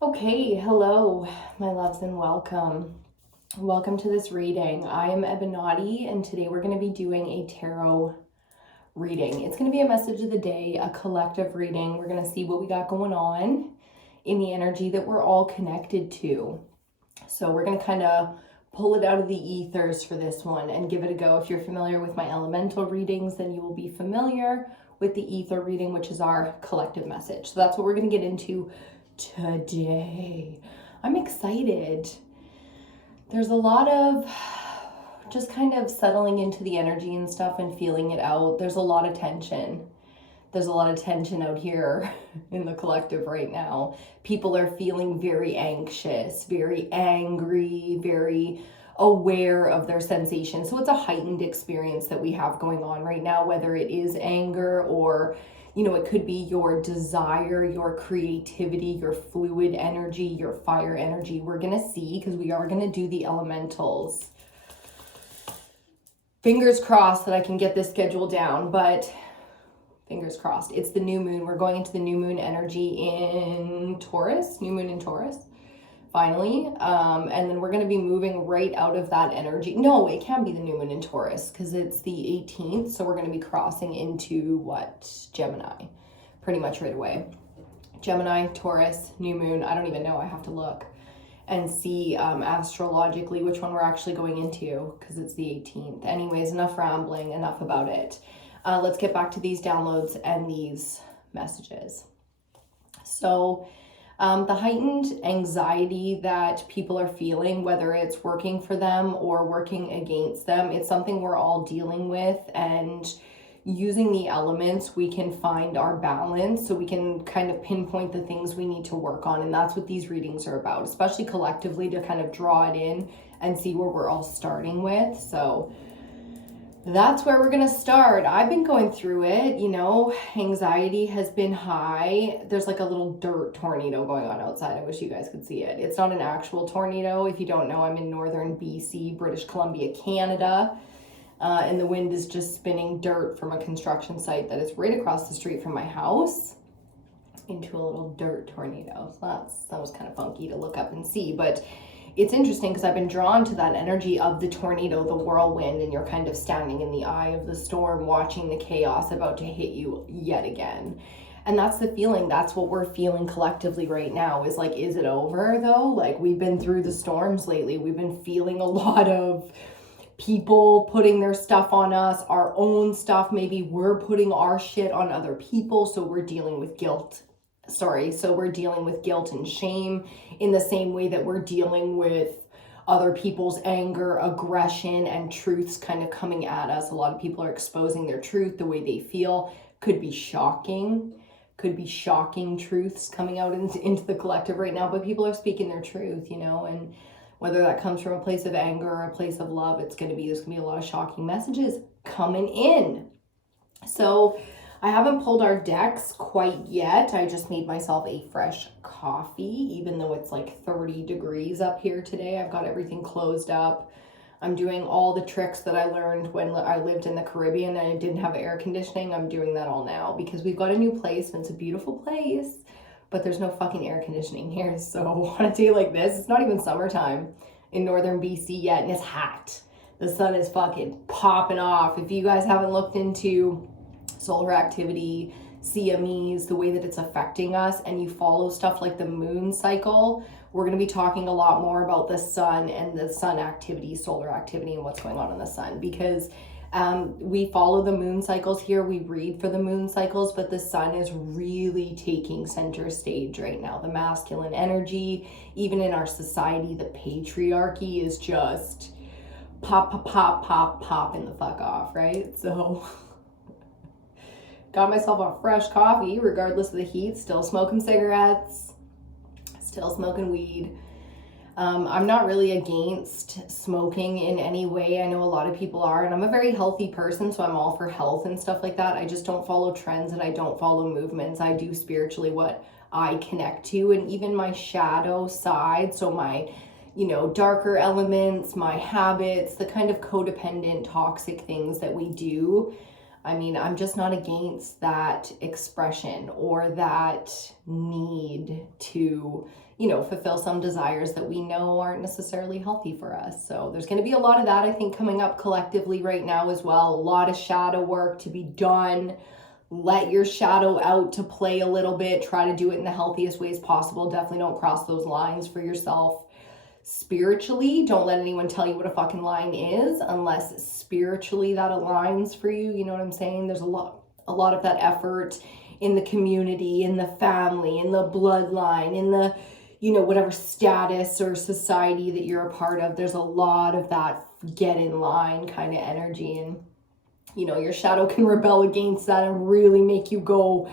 Okay, hello, my loves, and welcome. Welcome to this reading. I am Ebonati, and today we're going to be doing a tarot reading. It's going to be a message of the day, a collective reading. We're going to see what we got going on in the energy that we're all connected to. So we're going to kind of pull it out of the ethers for this one and give it a go. If you're familiar with my elemental readings, then you will be familiar with the ether reading, which is our collective message. So that's what we're going to get into today. I'm excited. There's a lot of just kind of settling into the energy and stuff and feeling it out. There's a lot of tension. There's a lot of tension out here in the collective right now. People are feeling very anxious, very angry, very aware of their sensations. So it's a heightened experience that we have going on right now, whether it is anger or it could be your desire, your creativity, your fluid energy, your fire energy. We're going to see, because we are going to do the elementals. Fingers crossed that I can get this schedule down, but fingers crossed. It's the new moon. We're going into the new moon energy in Taurus, new moon in Taurus, finally. And then we're going to be moving right out of that energy. No, it can be the new moon in Taurus because it's the 18th. So we're going to be crossing into Gemini, pretty much right away. Gemini, Taurus, new moon. I don't even know. I have to look and see astrologically which one we're actually going into because it's the 18th. Anyways, enough rambling, enough about it. Let's get back to these downloads and these messages. So the heightened anxiety that people are feeling, whether it's working for them or working against them, it's something we're all dealing with, and using the elements, we can find our balance, so we can kind of pinpoint the things we need to work on. And that's what these readings are about, especially collectively, to kind of draw it in and see where we're all starting with. So that's where we're going to start. I've been going through it, anxiety has been high. There's like a little dirt tornado going on outside. I wish you guys could see it. It's not an actual tornado. If you don't know, I'm in northern BC, British Columbia, Canada. And the wind is just spinning dirt from a construction site that is right across the street from my house into a little dirt tornado. So that was kind of funky to look up and see, but it's interesting because I've been drawn to that energy of the tornado, the whirlwind, and you're kind of standing in the eye of the storm, watching the chaos about to hit you yet again. And that's the feeling. That's what we're feeling collectively right now, is like, is it over though? Like, we've been through the storms lately. We've been feeling a lot of people putting their stuff on us, our own stuff. Maybe we're putting our shit on other people. So we're dealing with guilt. So we're dealing with guilt and shame in the same way that we're dealing with other people's anger, aggression, and truths kind of coming at us. A lot of people are exposing their truth, the way they feel. Could be shocking truths coming out into the collective right now, but people are speaking their truth, and whether that comes from a place of anger or a place of love, there's going to be a lot of shocking messages coming in. So I haven't pulled our decks quite yet. I just made myself a fresh coffee, even though it's like 30 degrees up here today. I've got everything closed up. I'm doing all the tricks that I learned when I lived in the Caribbean and I didn't have air conditioning. I'm doing that all now because we've got a new place and it's a beautiful place, but there's no fucking air conditioning here. So on a day like this, it's not even summertime in northern BC yet, and it's hot. The sun is fucking popping off. If you guys haven't looked into solar activity, CMEs, the way that it's affecting us, and you follow stuff like the moon cycle, we're going to be talking a lot more about the sun and the sun activity, solar activity, and what's going on in the sun, because we follow the moon cycles here. We read for the moon cycles, but the sun is really taking center stage right now. The masculine energy, even in our society, the patriarchy is just popping the fuck off, right? So got myself a fresh coffee, regardless of the heat, still smoking cigarettes, still smoking weed. I'm not really against smoking in any way. I know a lot of people are, and I'm a very healthy person, so I'm all for health and stuff like that. I just don't follow trends and I don't follow movements. I do spiritually what I connect to, and even my shadow side, so my darker elements, my habits, the kind of codependent, toxic things that we do. I mean, I'm just not against that expression or that need to, you know, fulfill some desires that we know aren't necessarily healthy for us. So there's going to be a lot of that, I think, coming up collectively right now as well. A lot of shadow work to be done. Let your shadow out to play a little bit. Try to do it in the healthiest ways possible. Definitely don't cross those lines for yourself. Spiritually, don't let anyone tell you what a fucking line is unless spiritually that aligns for you. You know what I'm saying? There's a lot of that effort in the community, in the family, in the bloodline, in the, you know, whatever status or society that you're a part of. There's a lot of that get in line kind of energy, and you know, your shadow can rebel against that and really make you go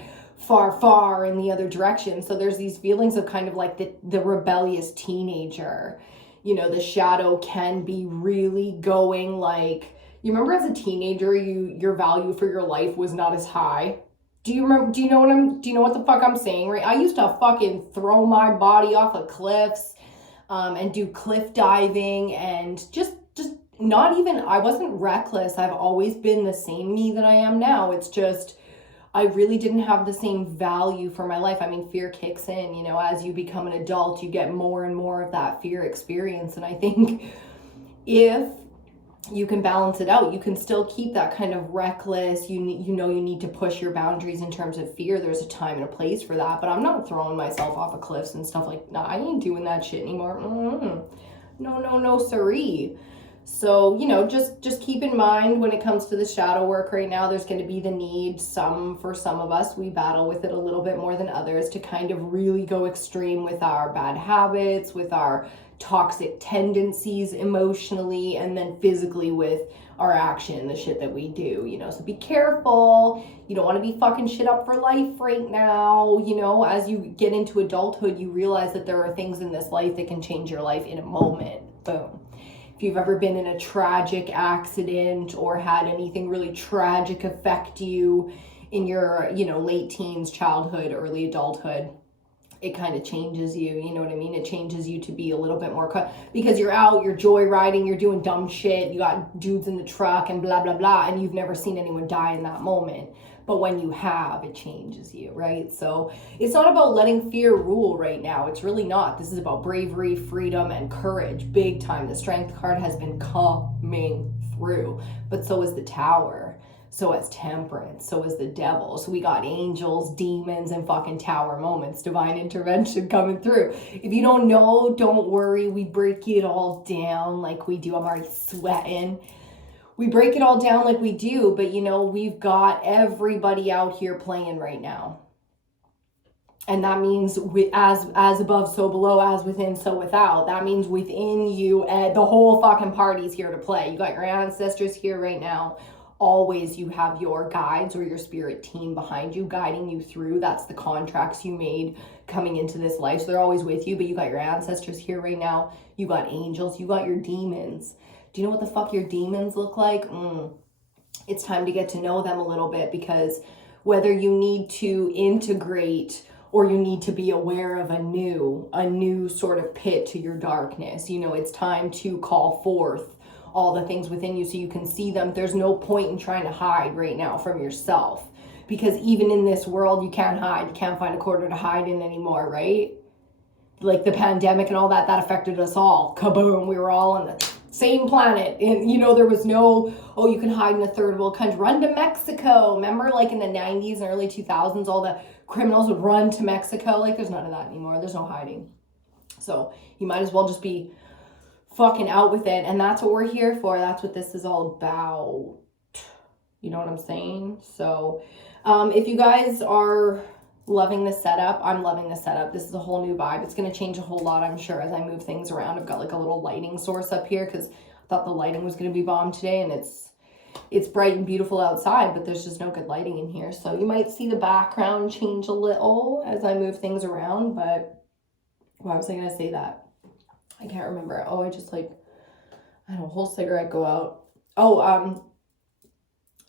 far in the other direction. So there's these feelings of kind of like the rebellious teenager. You know, the shadow can be really going like, you remember as a teenager, your value for your life was not as high. Do you know what the fuck I'm saying, right? I used to fucking throw my body off of cliffs, and do cliff diving and just not even, I wasn't reckless. I've always been the same me that I am now. It's just, I really didn't have the same value for my life. I mean, fear kicks in, you know, as you become an adult, you get more and more of that fear experience. And I think if you can balance it out, you can still keep that kind of reckless, you need to push your boundaries in terms of fear. There's a time and a place for that, but I'm not throwing myself off of cliffs and stuff like, nah, I ain't doing that shit anymore. No, siree. So, you know, just keep in mind when it comes to the shadow work right now, there's going to be the need, for some of us, we battle with it a little bit more than others, to kind of really go extreme with our bad habits, with our toxic tendencies emotionally, and then physically with our action, the shit that we do, you know. So be careful. You don't want to be fucking shit up for life right now. You know, as you get into adulthood, you realize that there are things in this life that can change your life in a moment. Boom. If you've ever been in a tragic accident or had anything really tragic affect you in your, you know, late teens, childhood, early adulthood, it kind of changes you, you know what I mean? It changes you to be a little bit more, because you're out, you're joyriding, you're doing dumb shit, you got dudes in the truck and blah, blah, blah, and you've never seen anyone die in that moment. But when you have, it changes you, right? So it's not about letting fear rule right now. It's really not. This is about bravery, freedom, and courage, big time. The Strength card has been coming through, but so is the Tower. So is Temperance, so is the Devil. So we got angels, demons, and fucking Tower moments, divine intervention coming through. If you don't know, don't worry. We break it all down like we do. I'm already sweating. We break it all down like we do, but you know, we've got everybody out here playing right now. And that means as above, so below, as within, so without. That means within you, the whole fucking party's here to play. You got your ancestors here right now. Always you have your guides or your spirit team behind you, guiding you through. That's the contracts you made coming into this life. So they're always with you, but you got your ancestors here right now. You got angels, you got your demons. Do you know what the fuck your demons look like? It's time to get to know them a little bit, because whether you need to integrate or you need to be aware of a new sort of pit to your darkness, you know, it's time to call forth all the things within you so you can see them. There's no point in trying to hide right now from yourself, because even in this world, you can't hide. You can't find a corner to hide in anymore, right? Like the pandemic and all that affected us all. Kaboom, we were all on the same planet. And you know, there was no, oh, you can hide in a third world country. Run to Mexico. Remember, like in the 90s and early 2000s, all the criminals would run to Mexico. Like there's none of that anymore. There's no hiding. So you might as well just be fucking out with it. And that's what we're here for. That's what this is all about. You know what I'm saying? So if you guys are loving the setup, I'm loving the setup. This is a whole new vibe. It's going to change a whole lot, I'm sure, as I move things around. I've got like a little lighting source up here because I thought the lighting was going to be bomb today, and it's bright and beautiful outside, but there's just no good lighting in here. So you might see the background change a little as I move things around, but why was I going to say that? I can't remember. Oh, I just like, I had a whole cigarette go out. Oh,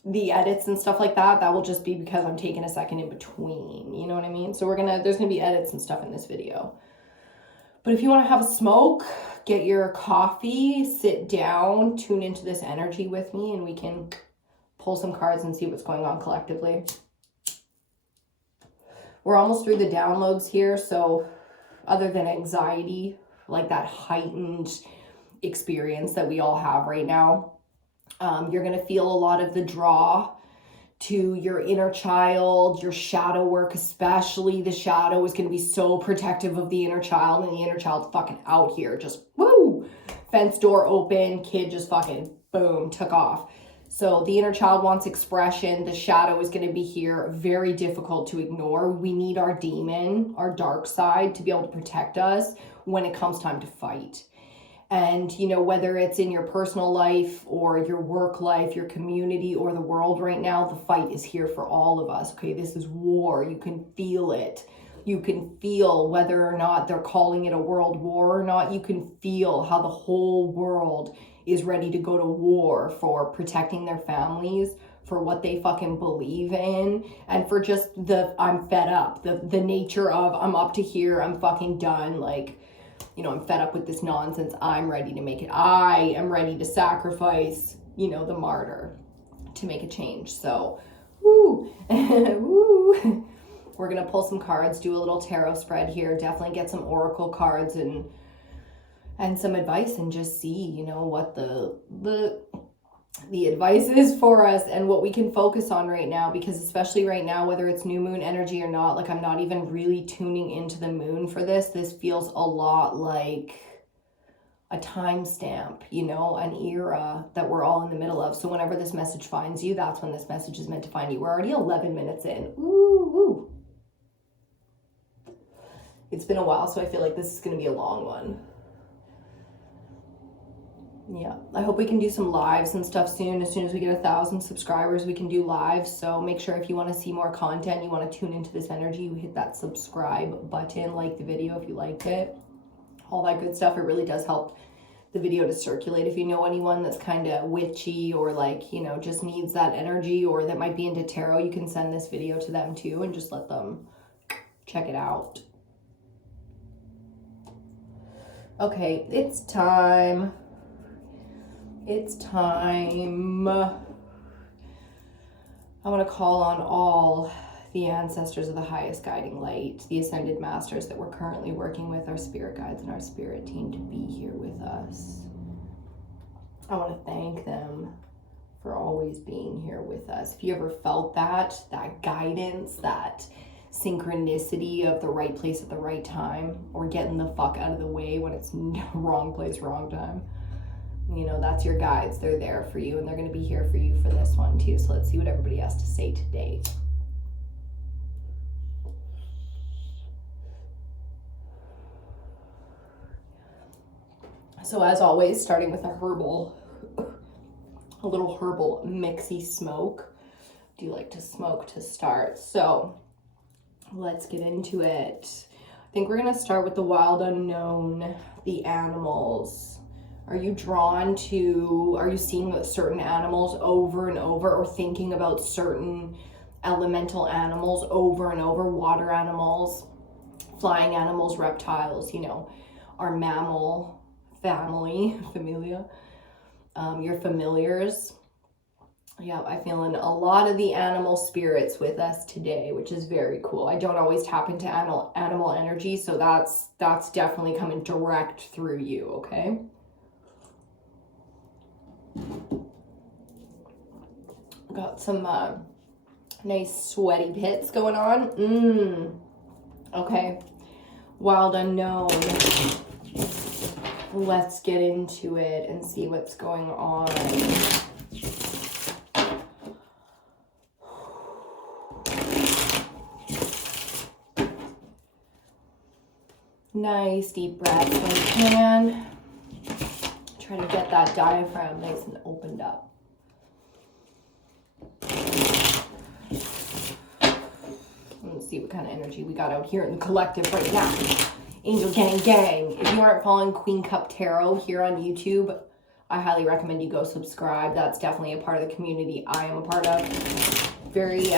the edits and stuff like that will just be because I'm taking a second in between, you know what I mean? So there's gonna be edits and stuff in this video. But if you want to have a smoke, get your coffee, sit down, tune into this energy with me, and we can pull some cards and see what's going on collectively. We're almost through the downloads here, so other than anxiety, like that heightened experience that we all have right now, you're going to feel a lot of the draw to your inner child, your shadow work, especially the shadow is going to be so protective of the inner child, and the inner child's fucking out here, just woo, fence door open, kid just fucking boom, took off. So the inner child wants expression. The shadow is going to be here, very difficult to ignore. We need our demon, our dark side, to be able to protect us when it comes time to fight. And, you know, whether it's in your personal life or your work life, your community, or the world right now, the fight is here for all of us. Okay, this is war. You can feel it. You can feel whether or not they're calling it a world war or not. You can feel how the whole world is ready to go to war for protecting their families, for what they fucking believe in, and for just the I'm fed up, the nature of I'm up to here, I'm fucking done, like, you know, I'm fed up with this nonsense. I'm ready to make it. I am ready to sacrifice, you know, the martyr to make a change. So, woo, woo. We're going to pull some cards, do a little tarot spread here. Definitely get some oracle cards and some advice, and just see, you know, what the advice is for us and what we can focus on right now. Because especially right now, whether it's new moon energy or not, like I'm not even really tuning into the moon for this. This feels a lot like a timestamp, you know, an era that we're all in the middle of. So whenever this message finds you, that's when this message is meant to find you. We're already 11 minutes in. Ooh. It's been a while, so I feel like this is going to be a long one. Yeah, I hope we can do some lives and stuff soon. As soon as we get 1,000 subscribers, we can do lives. So make sure if you want to see more content, you want to tune into this energy, you hit that subscribe button, like the video if you liked it, all that good stuff. It really does help the video to circulate. If you know anyone that's kind of witchy or like, you know, just needs that energy, or that might be into tarot, you can send this video to them too and just let them check it out. Okay, it's time. It's time. I want to call on all the ancestors of the highest guiding light, the ascended masters that we're currently working with, our spirit guides and our spirit team, to be here with us. I want to thank them for always being here with us. If you ever felt that guidance, that synchronicity of the right place at the right time, or getting the fuck out of the way when it's wrong place, wrong time, you know, that's your guides. They're there for you, and they're going to be here for you for this one too. So let's see what everybody has to say today. So as always, starting with a little herbal mixy smoke. Do you like to smoke to start? So let's get into it. I think we're going to start with the wild unknown, the animals. Are you seeing certain animals over and over, or thinking about certain elemental animals over and over? Water animals, flying animals, reptiles, you know, our mammal family, familia, your familiars. Yeah, I'm feeling a lot of the animal spirits with us today, which is very cool. I don't always tap into animal energy, so that's definitely coming direct through you, okay? Got some nice sweaty pits going on. Okay, wild unknown. Let's get into it and see what's going on. Nice deep breath when you can. Try to get that diaphragm nice and opened up. Let's see what kind of energy we got out here in the collective right now. Angel Gang. If you aren't following Queen Cup Tarot here on YouTube, I highly recommend you go subscribe. That's definitely a part of the community I am a part of. Very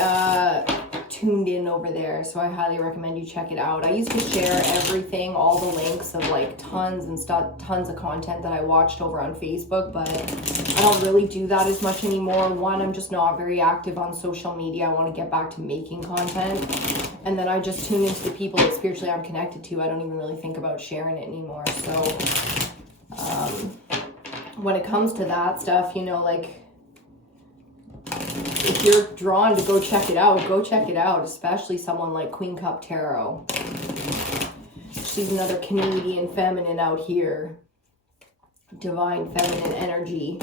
tuned in over there, so I highly recommend you check it out. I used to share everything, all the links of like tons of content that I watched over on Facebook, but I don't really do that as much anymore. One, I'm just not very active on social media. I want to get back to making content, and then I just tune into the people that spiritually I'm connected to. I don't even really think about sharing it anymore. So when it comes to that stuff, you know, like, if you're drawn to go check it out, especially someone like Queen Cup Tarot. She's another Canadian feminine out here. Divine feminine energy,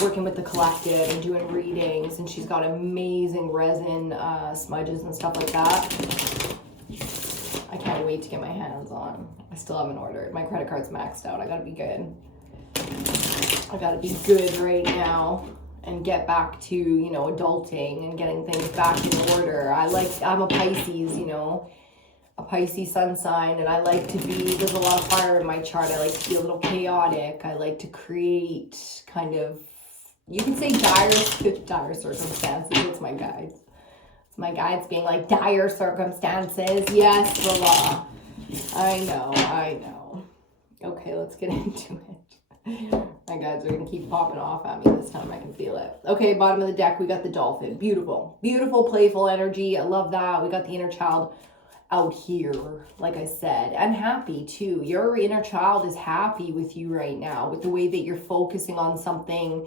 working with the collective and doing readings, and she's got amazing resin smudges and stuff like that. I can't wait to get my hands on. I still haven't ordered. My credit card's maxed out. I gotta be good. I gotta be good right now and get back to, you know, adulting and getting things back in order. I'm a Pisces, you know, a Pisces sun sign, and I like to be, there's a lot of fire in my chart. I like to be a little chaotic. I like to create kind of, you can say dire circumstances. It's my guides. It's my guides being like, dire circumstances. Yes, the law. I know. Okay, let's get into it. My guides are going to keep popping off at me this time. I can feel it. Okay, bottom of the deck, we got the dolphin. Beautiful. Beautiful, playful energy. I love that. We got the inner child out here, like I said, and happy too. Your inner child is happy with you right now, with the way that you're focusing on something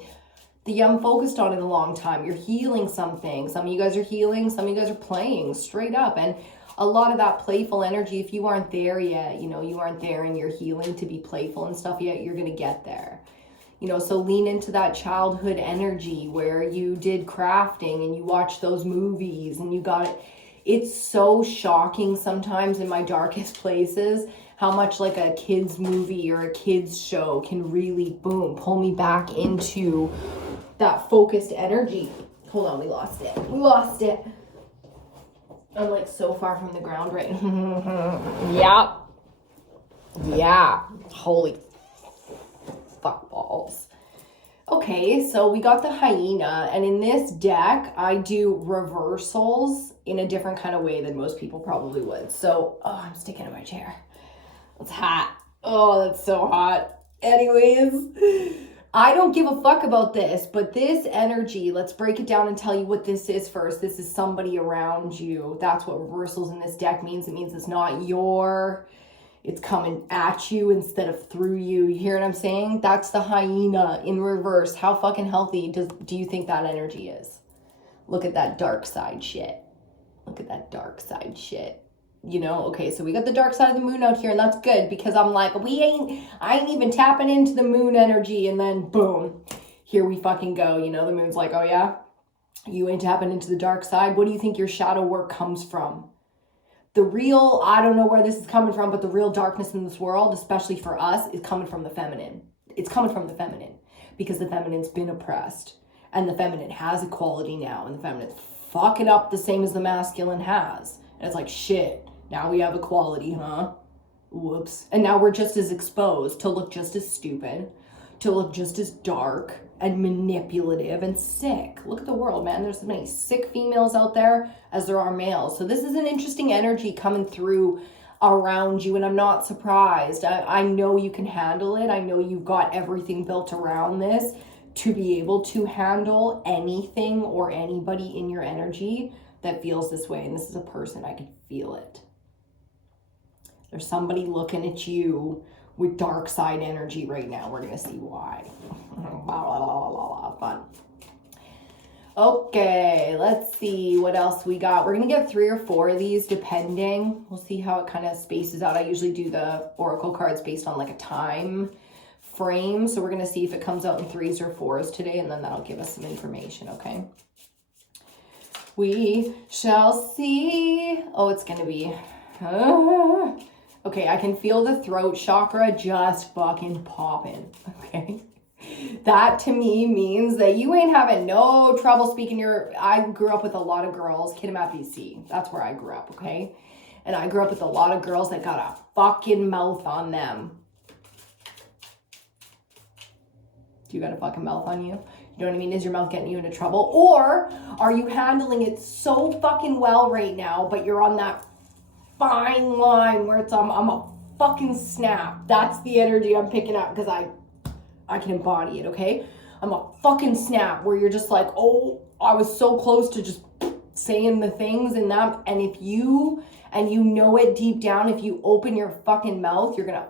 that you haven't focused on in a long time. You're healing something. Some of you guys are healing. Some of you guys are playing straight up. And a lot of that playful energy, if you aren't there yet, you know, you aren't there in your healing to be playful and stuff yet, you're going to get there. You know, so lean into that childhood energy where you did crafting and you watched those movies and you got it. It's so shocking sometimes in my darkest places how much like a kid's movie or a kid's show can really, boom, pull me back into that focused energy. Hold on, we lost it. I'm like so far from the ground right now. Yeah. Holy fuck balls. Okay, so we got the hyena, and in this deck, I do reversals in a different kind of way than most people probably would. So, I'm sticking in my chair. It's hot. Oh, that's so hot. Anyways, I don't give a fuck about this, but this energy, let's break it down and tell you what this is first. This is somebody around you. That's what reversals in this deck means. It means it's not it's coming at you instead of through you. You hear what I'm saying? That's the hyena in reverse. How fucking healthy do you think that energy is? Look at that dark side shit. You know, okay, so we got the dark side of the moon out here, and that's good because I'm like, I ain't even tapping into the moon energy, and then boom, here we fucking go. You know, the moon's like, oh yeah, you ain't tapping into the dark side. What do you think your shadow work comes from? The real, I don't know where this is coming from, but the real darkness in this world, especially for us, is coming from the feminine. It's coming from the feminine because the feminine's been oppressed, and the feminine has equality now, and the feminine's fucking up the same as the masculine has. And it's like, shit. Now we have equality, huh? Whoops. And now we're just as exposed to look just as stupid, to look just as dark and manipulative and sick. Look at the world, man. There's as many sick females out there as there are males. So this is an interesting energy coming through around you, and I'm not surprised. I know you can handle it. I know you've got everything built around this to be able to handle anything or anybody in your energy that feels this way. And this is a person, I can feel it. There's somebody looking at you with dark side energy right now. We're going to see why. Fun. Okay, let's see what else we got. We're going to get 3 or 4 of these depending. We'll see how it kind of spaces out. I usually do the oracle cards based on like a time frame. So we're going to see if it comes out in 3s or 4s today, and then that'll give us some information, okay? We shall see. Oh, it's going to be... Okay, I can feel the throat chakra just fucking popping, okay? That to me means that you ain't having no trouble speaking I grew up with a lot of girls, Kitimat, BC. That's where I grew up, okay? And I grew up with a lot of girls that got a fucking mouth on them. Do you got a fucking mouth on you? You know what I mean? Is your mouth getting you into trouble? Or are you handling it so fucking well right now, but you're on that fine line where it's I'm a fucking snap. That's the energy I'm picking up because I can embody it, okay? I'm a fucking snap where you're just like, oh, I was so close to just saying the things and that. And if you, and you know it deep down, if you open your fucking mouth, you're gonna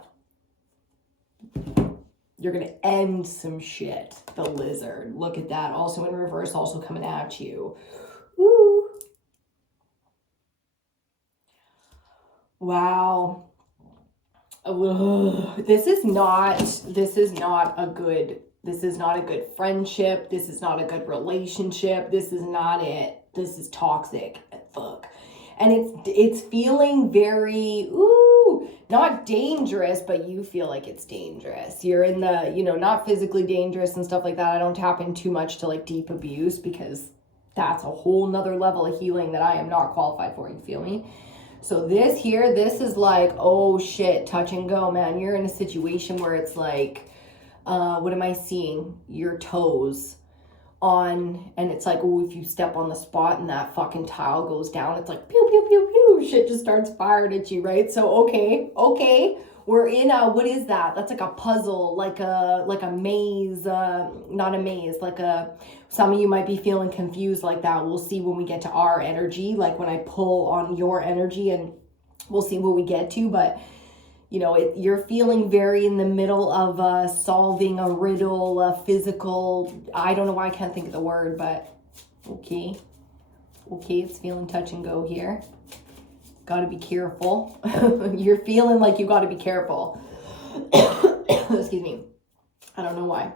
end some shit. The lizard. Look at that. Also in reverse, also coming at you. Woo. Wow. Ugh. This is not a good friendship. This is not a good relationship. This is not it. This is toxic. Fuck. And it's feeling very, not dangerous, but you feel like it's dangerous. You're in the, not physically dangerous and stuff like that. I don't tap in too much to like deep abuse because that's a whole nother level of healing that I am not qualified for. You feel me? So this is like, oh shit, touch and go, man. You're in a situation where it's like, what am I seeing? Your toes on, and it's like, oh, if you step on the spot and that fucking tile goes down, it's like pew pew pew pew, shit just starts firing at you, right? So okay, we're in a, what is that? That's like a puzzle, like a maze, not a maze, some of you might be feeling confused like that. We'll see when we get to our energy, like when I pull on your energy, and we'll see what we get to. But you're feeling very in the middle of solving a riddle, a physical, I don't know why I can't think of the word, but okay, it's feeling touch and go here. Got to be careful. You're feeling like you got to be careful. Excuse me. I don't know why.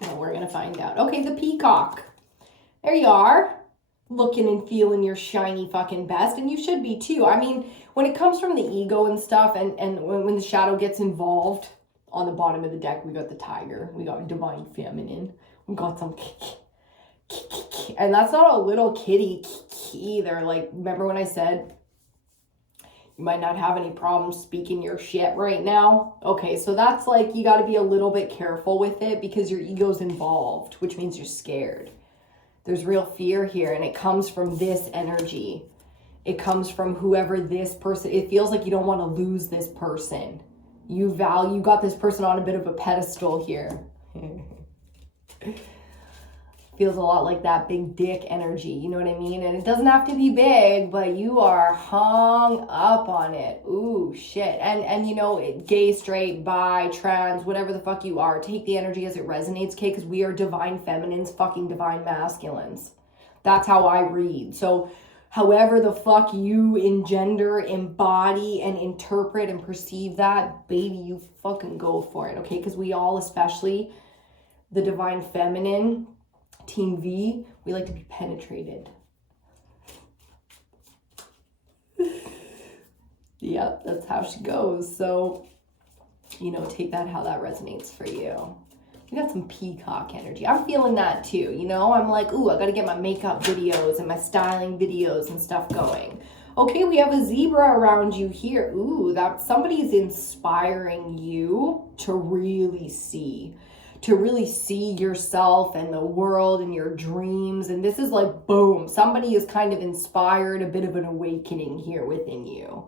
Well, we're going to find out. Okay, the peacock. There you are. Looking and feeling your shiny fucking best. And you should be too. I mean, when it comes from the ego and stuff, and when the shadow gets involved, on the bottom of the deck, we got the tiger. We got divine feminine. We got some... And that's not a little kitty either. Like, remember when I said you might not have any problems speaking your shit right now? Okay, so that's like, you got to be a little bit careful with it because your ego's involved, which means you're scared. There's real fear here, and it comes from this energy. It comes from whoever this person, it feels like you don't want to lose this person. You got this person on a bit of a pedestal here. Feels a lot like that big dick energy, you know what I mean? And it doesn't have to be big, but you are hung up on it. Ooh, shit. And gay, straight, bi, trans, whatever the fuck you are, take the energy as it resonates, okay? Because we are divine feminines, fucking divine masculines. That's how I read. So however the fuck you engender, embody, and interpret and perceive that, baby, you fucking go for it, okay? Because we all, especially the divine feminine, Team V, we like to be penetrated. Yep, that's how she goes. So, take that how that resonates for you. We got some peacock energy. I'm feeling that too, I'm like, ooh, I got to get my makeup videos and my styling videos and stuff going. Okay, we have a zebra around you here. Ooh, that somebody's inspiring you to really see yourself and the world and your dreams. And this is like, boom, somebody is kind of inspired, a bit of an awakening here within you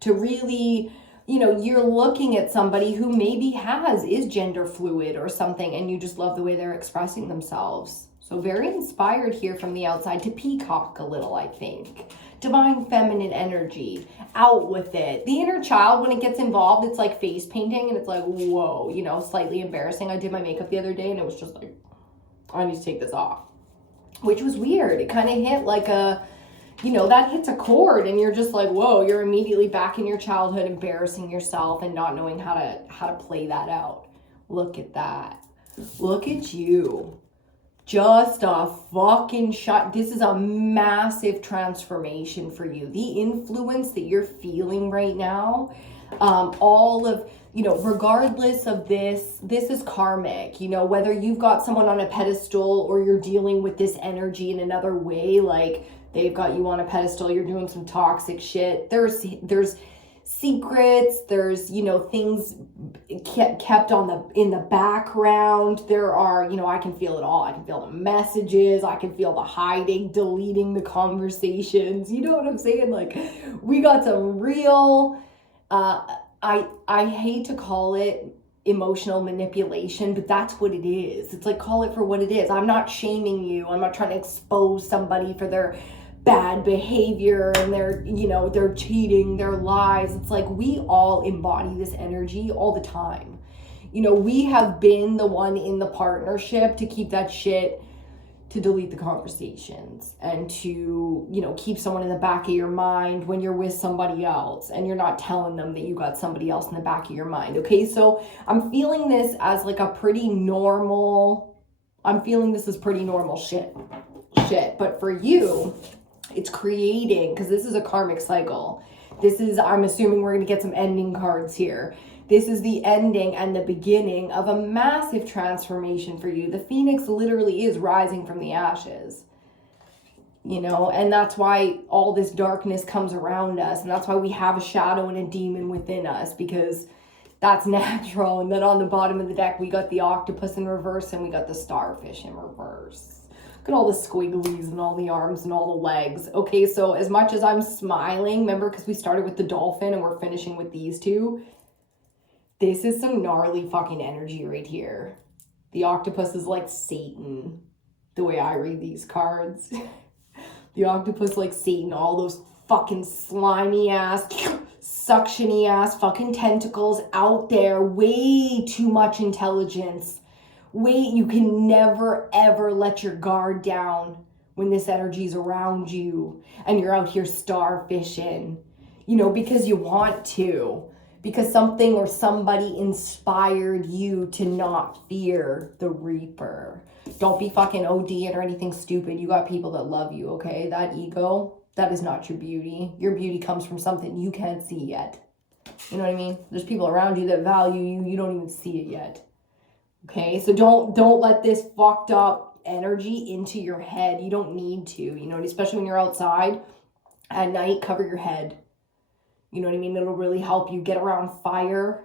to really, you're looking at somebody who maybe is gender fluid or something, and you just love the way they're expressing themselves. So very inspired here from the outside to peacock a little, I think. Divine feminine energy, out with it. The inner child, when it gets involved, it's like face painting, and it's like, whoa, slightly embarrassing. I did my makeup the other day, and it was just like, I need to take this off, which was weird. It kind of hit like that hits a chord, and you're just like, whoa, you're immediately back in your childhood, embarrassing yourself and not knowing how to play that out. Look at that. Look at you. Just a fucking shot. This is a massive transformation for you. The influence that you're feeling right now, all of, regardless of this is karmic, whether you've got someone on a pedestal or you're dealing with this energy in another way, like they've got you on a pedestal, you're doing some toxic shit. There's secrets, there's, you know, things kept in the background. There are, you know, I can feel it all. I can feel the messages, I can feel the hiding, deleting the conversations. You know what I'm saying? Like, we got some real I hate to call it emotional manipulation, but that's what it is. It's like, call it for what it is. I'm not shaming you. I'm not trying to expose somebody for their bad behavior and their, you know, their cheating, their lies. It's like, we all embody this energy all the time. You know, we have been the one in the partnership to keep that shit, to delete the conversations, and to, you know, keep someone in the back of your mind when you're with somebody else and you're not telling them that you got somebody else in the back of your mind. Okay, so I'm feeling this as like a pretty normal, I'm feeling this is pretty normal shit. But for you, it's creating, because this is a karmic cycle. This is, I'm assuming we're going to get some ending cards here. This is the ending and the beginning of a massive transformation for you. The phoenix literally is rising from the ashes, you know, and that's why all this darkness comes around us. And that's why we have a shadow and a demon within us, because that's natural. And then on the bottom of the deck, we got the octopus in reverse and we got the starfish in reverse. Look at all the squigglies and all the arms and all the legs. Okay, so as much as I'm smiling, remember, because we started with the dolphin and we're finishing with these two, this is some gnarly fucking energy right here. The octopus is like Satan, the way I read these cards. The octopus like Satan, all those fucking slimy ass, suctiony ass fucking tentacles out there. Way too much intelligence. You can never ever let your guard down when this energy is around you and you're out here starfishing, you know, because you want to. Because something or somebody inspired you to not fear the Reaper. Don't be fucking ODing or anything stupid. You got people that love you, okay? That ego, that is not your beauty. Your beauty comes from something you can't see yet. You know what I mean? There's people around you that value you. You don't even see it yet. Okay? So don't let this fucked up energy into your head. You don't need to, you know, especially when you're outside at night, cover your head. You know what I mean? It'll really help you get around fire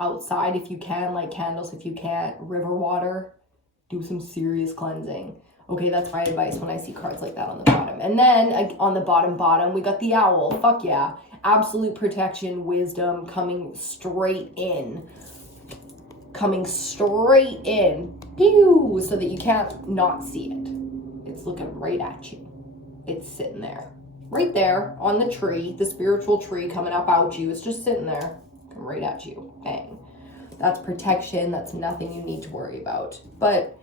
outside if you can, light candles if you can't, river water, do some serious cleansing. Okay, that's my advice when I see cards like that on the bottom. And then on the bottom, we got the owl. Fuck yeah. Absolute protection, wisdom coming straight in. Pew! So that you can't not see it. It's looking right at you. It's sitting there. Right there on the tree, the spiritual tree coming up out you. It's just sitting there, coming right at you. Bang. That's protection. That's nothing you need to worry about. But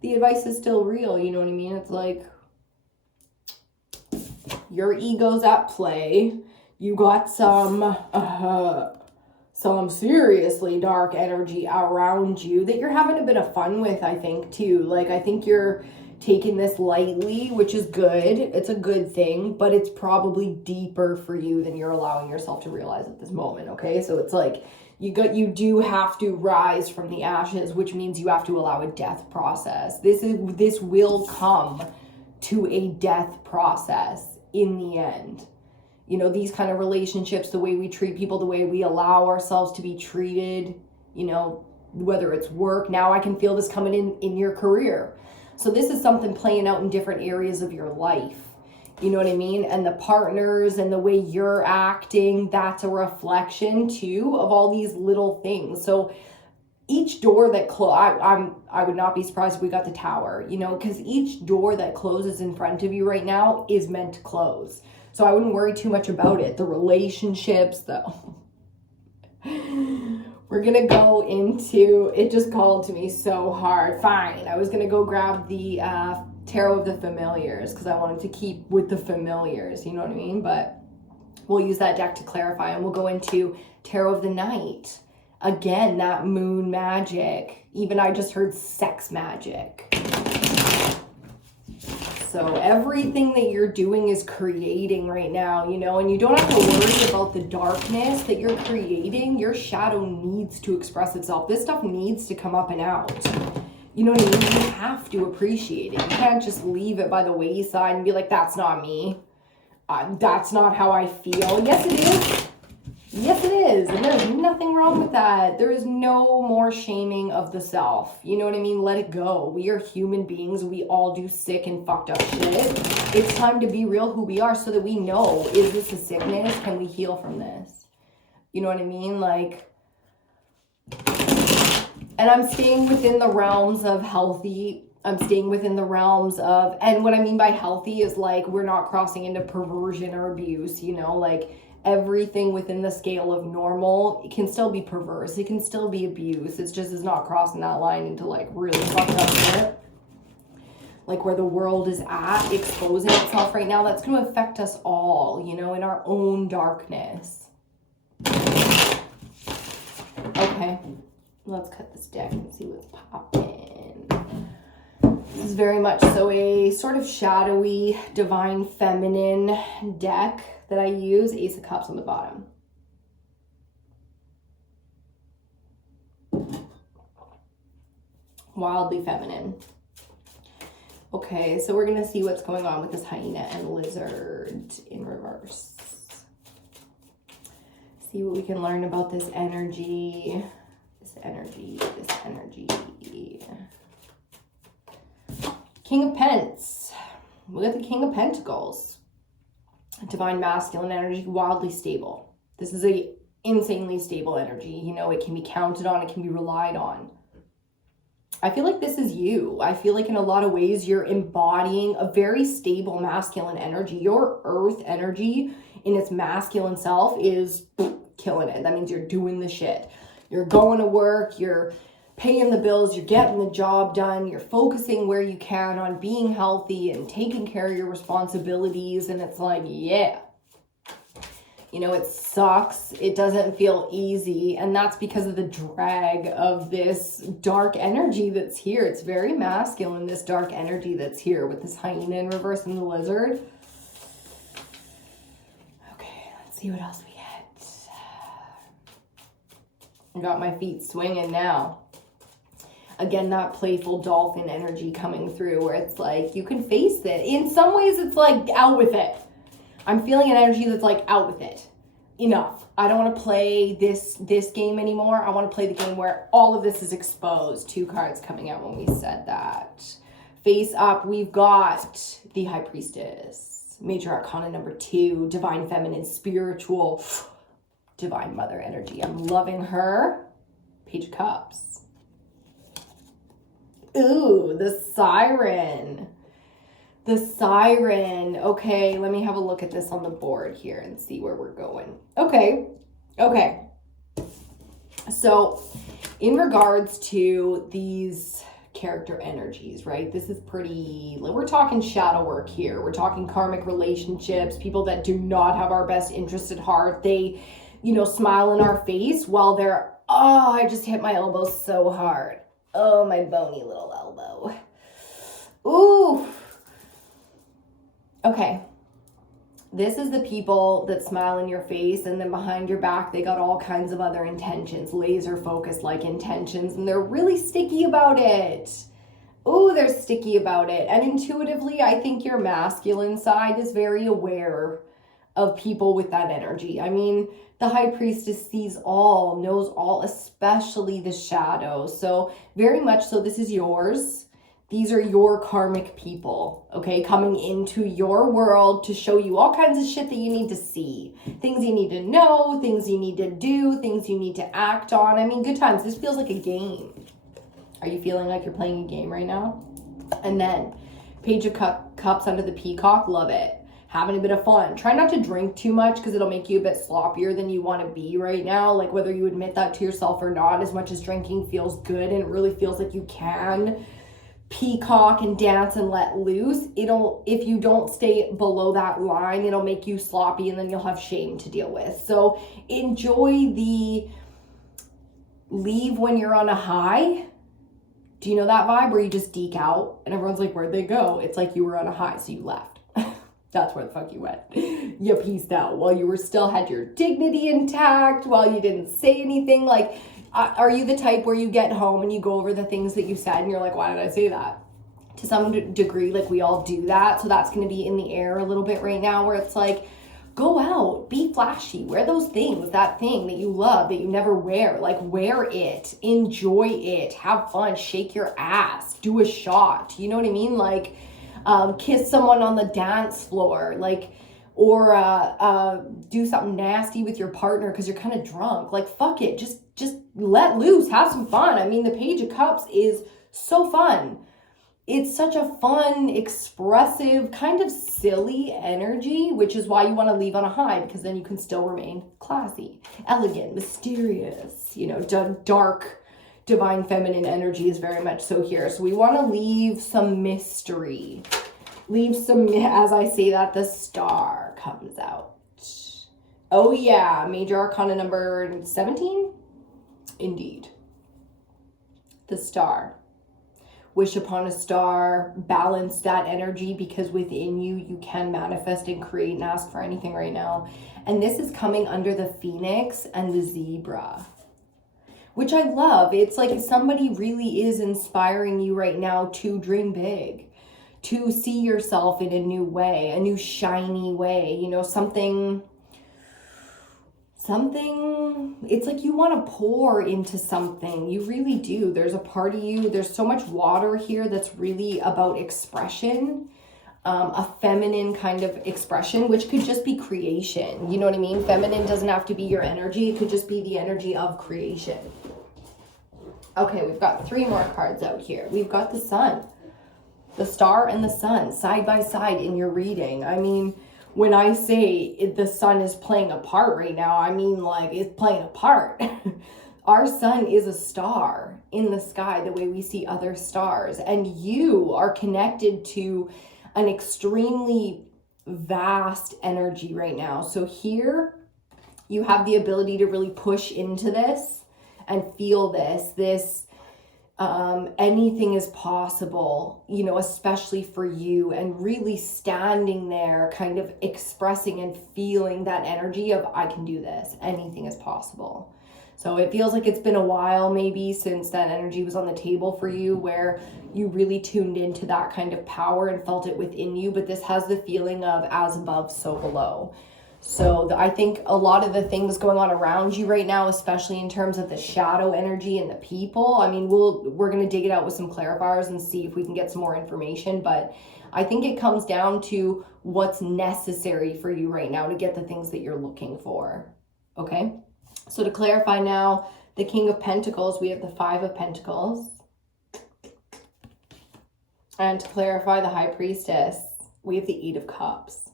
the advice is still real. You know what I mean? It's like your ego's at play. You got some seriously dark energy around you that you're having a bit of fun with, I think, too. Like, I think you're taking this lightly, which is good. It's a good thing, but it's probably deeper for you than you're allowing yourself to realize at this moment. Okay, so it's like you do have to rise from the ashes, which means you have to allow a death process. This will come to a death process in the end. You know, these kind of relationships, the way we treat people, the way we allow ourselves to be treated, you know, whether it's work. Now I can feel this coming in your career. So this is something playing out in different areas of your life. You know what I mean? And the partners and the way you're acting, that's a reflection too of all these little things. So each door that I would not be surprised if we got the tower, you know, because each door that closes in front of you right now is meant to close. So I wouldn't worry too much about it. The relationships, we're going to go into, it just called to me so hard. Fine. I was going to go grab the Tarot of the Familiars because I wanted to keep with the familiars, you know what I mean? But we'll use that deck to clarify, and we'll go into Tarot of the Night. Again, that moon magic. Even I just heard sex magic. So everything that you're doing is creating right now, you know, and you don't have to worry about the darkness that you're creating. Your shadow needs to express itself. This stuff needs to come up and out. You know what I mean? You have to appreciate it. You can't just leave it by the wayside and be like, that's not me. That's not how I feel. Yes, it is. Yes, nothing wrong with that. There is no more shaming of the self. You know what I mean? Let it go. We are human beings. We all do sick and fucked up shit. It's time to be real who we are so that we know, is this a sickness? Can we heal from this? You know what I mean? Like, and I'm staying within the realms of healthy. I'm staying within the realms of, and what I mean by healthy is like, we're not crossing into perversion or abuse, you know, like everything within the scale of normal, it can still be perverse. It can still be abuse. It's just, it's not crossing that line into like really fucked up shit. Like where the world is at, exposing itself right now, that's going to affect us all, you know, in our own darkness. Okay, let's cut this deck and see what's popping. This is very much so a sort of shadowy, divine feminine deck that I use. Ace of Cups on the bottom. Wildly feminine. Okay, so we're going to see what's going on with this hyena and lizard in reverse. See what we can learn about this energy. This energy. King of Pence. We got the King of Pentacles. Divine masculine energy, wildly stable. This is a insanely stable energy. You know, it can be counted on, it can be relied on. I feel like this is you. I feel like in a lot of ways you're embodying a very stable masculine energy. Your earth energy in its masculine self is killing it. That means you're doing the shit. You're going to work, you're paying the bills, you're getting the job done, you're focusing where you can on being healthy and taking care of your responsibilities. And it's like, yeah, you know, it sucks. It doesn't feel easy. And that's because of the drag of this dark energy that's here. It's very masculine, this dark energy that's here with this hyena in reverse and the lizard. Okay, let's see what else we get. I got my feet swinging now. Again, that playful dolphin energy coming through where it's like, you can face it. In some ways, it's like, out with it. I'm feeling an energy that's like, out with it. Enough. I don't want to play this game anymore. I want to play the game where all of this is exposed. 2 cards coming out when we said that. Face up, we've got the High Priestess. Major Arcana number 2. Divine Feminine, Spiritual. Divine Mother energy. I'm loving her. Page of Cups. Ooh, the Siren. The Siren. Okay, let me have a look at this on the board here and see where we're going. Okay. So, in regards to these character energies, right? This is pretty, we're talking shadow work here. We're talking karmic relationships, people that do not have our best interest at heart. They, you know, smile in our face while they're, oh, I just hit my elbow so hard. Oh, my bony little elbow. Ooh. Okay. This is the people that smile in your face and then behind your back, they got all kinds of other intentions, laser focused like intentions, and they're really sticky about it. Ooh, they're sticky about it. And intuitively, I think your masculine side is very aware of people with that energy. I mean, the High Priestess sees all, knows all, especially the shadows. So very much so, this is yours. These are your karmic people, okay, coming into your world to show you all kinds of shit that you need to see. Things you need to know, things you need to do, things you need to act on. I mean, good times. This feels like a game. Are you feeling like you're playing a game right now? And then Page of Cups under the Peacock, love it. Having a bit of fun. Try not to drink too much because it'll make you a bit sloppier than you want to be right now. Like whether you admit that to yourself or not, as much as drinking feels good and it really feels like you can peacock and dance and let loose, if you don't stay below that line, it'll make you sloppy and then you'll have shame to deal with. So enjoy the leave when you're on a high. Do you know that vibe where you just deke out and everyone's like, where'd they go? It's like you were on a high, so you left. That's where the fuck you went. You pieced out while you were still had your dignity intact, while you didn't say anything. Like, are you the type where you get home and you go over the things that you said and you're like, why did I say that? To some degree, like we all do that. So that's going to be in the air a little bit right now where it's like, Go out, be flashy, wear those things, that thing that you love that you never wear. Like, wear it, enjoy it, have fun, shake your ass, do a shot. You know what I mean? Like, kiss someone on the dance floor, like, or do something nasty with your partner because you're kind of drunk. Like, fuck it, just let loose, have some fun. I mean, the Page of Cups is so fun. It's such a fun, expressive, kind of silly energy, which is why you want to leave on a high, because then you can still remain classy, elegant, mysterious. You know, dark, divine feminine energy is very much so here. So we want to leave some mystery. Leave some, as I say that, the Star comes out. Oh yeah, Major Arcana number 17? Indeed. The Star. Wish upon a star, balance that energy, because within you, you can manifest and create and ask for anything right now. And this is coming under the Phoenix and the Zebra, which I love. It's like somebody really is inspiring you right now to dream big, to see yourself in a new way, a new shiny way, you know, something, it's like you want to pour into something. You really do. There's a part of you, there's so much water here that's really about expression, a feminine kind of expression, which could just be creation. You know what I mean? Feminine doesn't have to be your energy. It could just be the energy of creation. Okay, we've got 3 more cards out here. We've got the Sun, the Star and the Sun side by side in your reading. I mean, when I say the Sun is playing a part right now, I mean, like, it's playing a part. Our sun is a star in the sky the way we see other stars. And you are connected to an extremely vast energy right now. So here you have the ability to really push into this and feel this anything is possible, you know, especially for you, and really standing there kind of expressing and feeling that energy of, I can do this, anything is possible. So it feels like it's been a while maybe since that energy was on the table for you, where you really tuned into that kind of power and felt it within you. But this has the feeling of as above, so below. So I think a lot of the things going on around you right now, especially in terms of the shadow energy and the people, I mean, we're going to dig it out with some clarifiers and see if we can get some more information. But I think it comes down to what's necessary for you right now to get the things that you're looking for. Okay. So to clarify now, the King of Pentacles, we have the 5 of Pentacles. And to clarify the High Priestess, we have the 8 of Cups.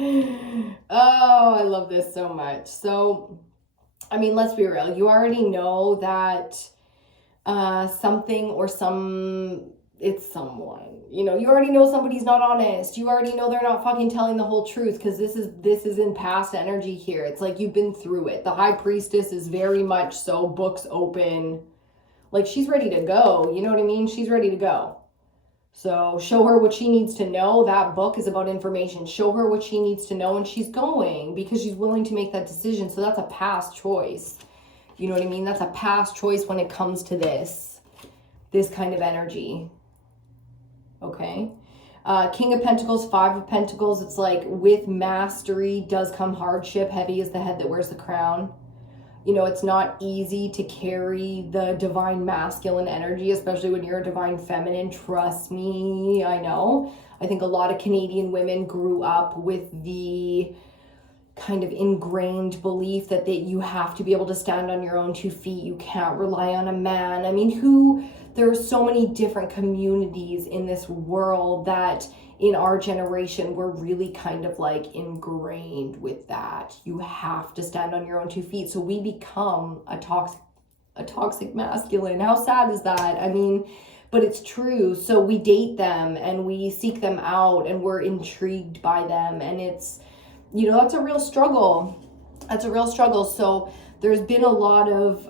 Oh, I love this so much. So, I mean, let's be real. You already know that something or it's someone. You know, you already know somebody's not honest. You already know they're not fucking telling the whole truth, because this is in past energy here. It's like you've been through it. The High Priestess is very much so books open. Like, she's ready to go. You know what I mean? She's ready to go. So show her what she needs to know. That book is about information. Show her what she needs to know, and she's going because she's willing to make that decision. So that's a past choice. You know what I mean? That's a past choice when it comes to this kind of energy. Okay. King of Pentacles, 5 of Pentacles. It's like with mastery does come hardship. Heavy is the head that wears the crown. You know, it's not easy to carry the divine masculine energy, especially when you're a divine feminine. Trust me, I know. I think a lot of Canadian women grew up with the kind of ingrained belief that you have to be able to stand on your own 2 feet. You can't rely on a man. I mean, there are so many different communities in this world that in our generation, we're really kind of like ingrained with that. You have to stand on your own 2 feet. So we become a toxic masculine. How sad is that? I mean, but it's true. So we date them and we seek them out and we're intrigued by them. And it's, you know, that's a real struggle. That's a real struggle. So there's been a lot of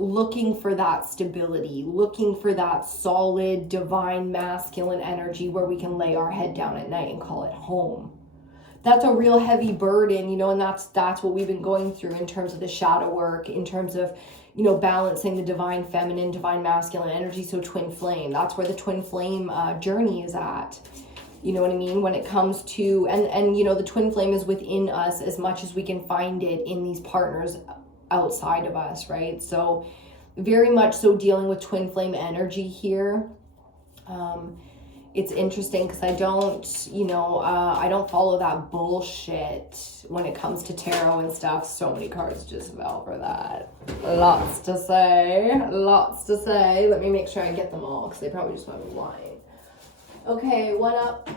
looking for that stability, looking for that solid, divine, masculine energy where we can lay our head down at night and call it home. That's a real heavy burden, you know, and that's what we've been going through in terms of the shadow work, in terms of, you know, balancing the divine feminine, divine masculine energy. So twin flame, that's where the twin flame journey is at. You know what I mean? When it comes to, and you know, the twin flame is within us as much as we can find it in these partners outside of us, right? So very much so dealing with twin flame energy here. It's interesting because I don't, you know, I don't follow that bullshit when it comes to tarot and stuff. So many cards just fell for that. Lots to say. Let me make sure I get them all because they probably just went blind. Okay, one up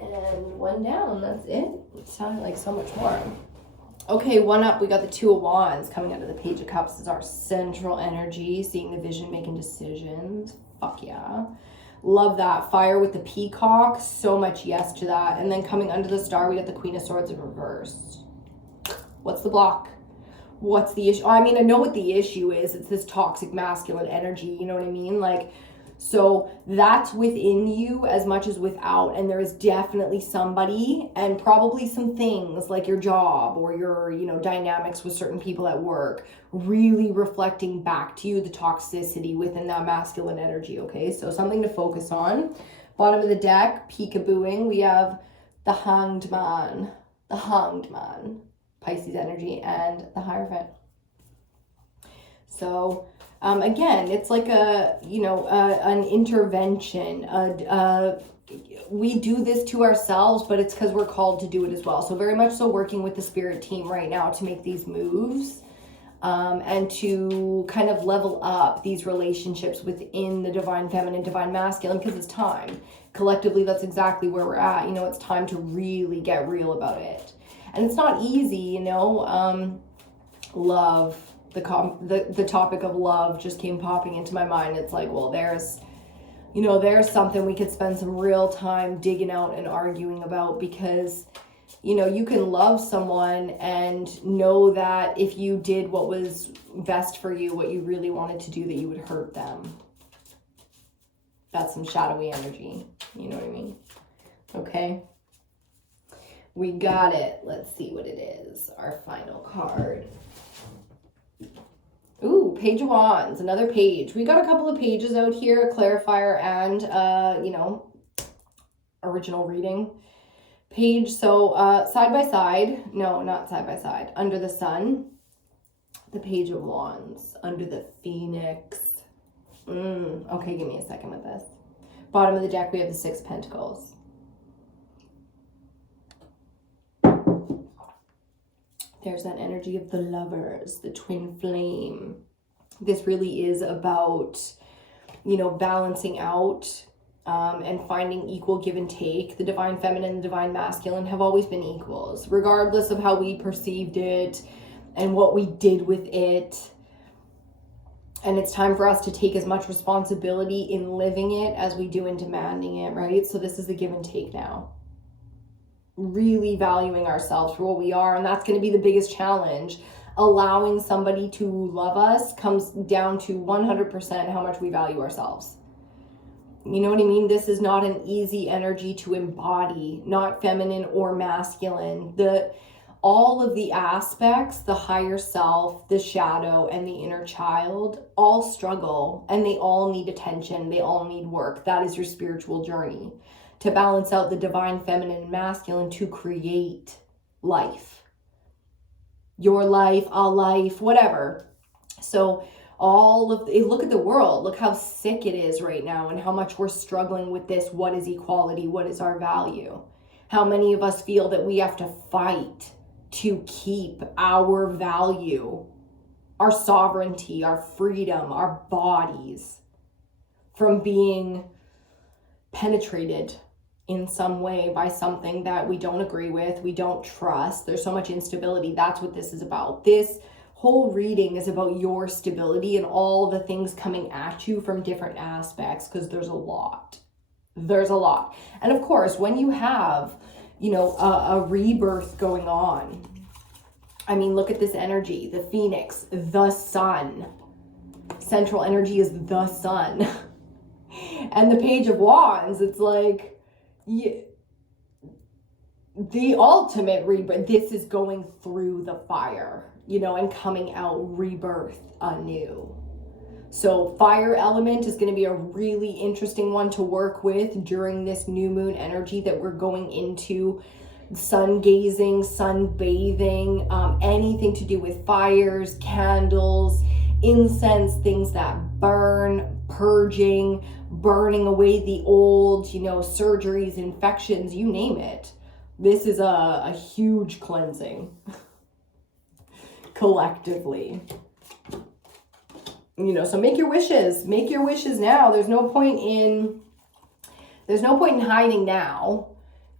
and one down. That's it. It sounded like so much more. Okay, one up, we got the Two of Wands coming out of the Page of Cups. This is our central energy, seeing the vision, making decisions. Fuck yeah. Love that. Fire with the Peacock. So much yes to that. And then coming under the star, we got the Queen of Swords in reverse. What's the block? What's the issue? I mean, I know what the issue is. It's this toxic masculine energy. You know what I mean? Like, so that's within you as much as without. And there is definitely somebody and probably some things like your job or your, you know, dynamics with certain people at work really reflecting back to you the toxicity within that masculine energy. Okay, so something to focus on. Bottom of the deck, peekabooing, we have the Hanged Man, Pisces energy, and the Hierophant. So again, it's like a, you know, an intervention. We do this to ourselves, but it's because we're called to do it as well. So very much so working with the spirit team right now to make these moves and to kind of level up these relationships within the divine feminine, divine masculine, because it's time. Collectively, that's exactly where we're at. You know, it's time to really get real about it. And it's not easy, you know. Love. The topic of love just came popping into my mind. It's like, well, there's something we could spend some real time digging out and arguing about, because, you know, you can love someone and know that if you did what was best for you, what you really wanted to do, that you would hurt them. That's some shadowy energy. You know what I mean? Okay. We got it. Let's see what it is. Our final card. Ooh, Page of Wands, another page. We got a couple of pages out here, a clarifier and, you know, original reading page. So side by side, no, not side by side, under the sun, the Page of Wands, under the Phoenix. Okay, give me a second with this. Bottom of the deck, we have the Six of Pentacles. There's that energy of the Lovers, the twin flame. This really is about, you know, balancing out and finding equal give and take. The divine feminine and the divine masculine have always been equals, regardless of how we perceived it and what we did with it. And it's time for us to take as much responsibility in living it as we do in demanding it, right? So this is the give and take now. Really valuing ourselves for what we are, and that's going to be the biggest challenge. Allowing somebody to love us comes down to 100% how much we value ourselves. You know what I mean? This is not an easy energy to embody, not feminine or masculine. All of the aspects, the higher self, the shadow, and the inner child, all struggle, and they all need attention. They all need work. That is your spiritual journey, to balance out the divine feminine and masculine to create life. Your life, a life, whatever. So look at the world. Look how sick it is right now and how much we're struggling with this. What is equality? What is our value? How many of us feel that we have to fight to keep our value, our sovereignty, our freedom, our bodies from being penetrated in some way by something that we don't agree with, we don't trust. There's so much instability. That's what this is about. This whole reading is about your stability and all the things coming at you from different aspects, because there's a lot. There's a lot. And of course, when you have, you know, a rebirth going on, I mean, look at this energy, the Phoenix, the sun. Central energy is the sun. And the Page of Wands, it's like, the ultimate rebirth. This is going through the fire, you know, and coming out rebirth anew. So fire element is going to be a really interesting one to work with during this new moon energy that we're going into. Sun gazing, sun bathing, anything to do with fires, candles, incense, things that burn, purging, burning away the old, surgeries, infections, you name it. This is a huge cleansing collectively. So make your wishes now. There's no point in hiding now.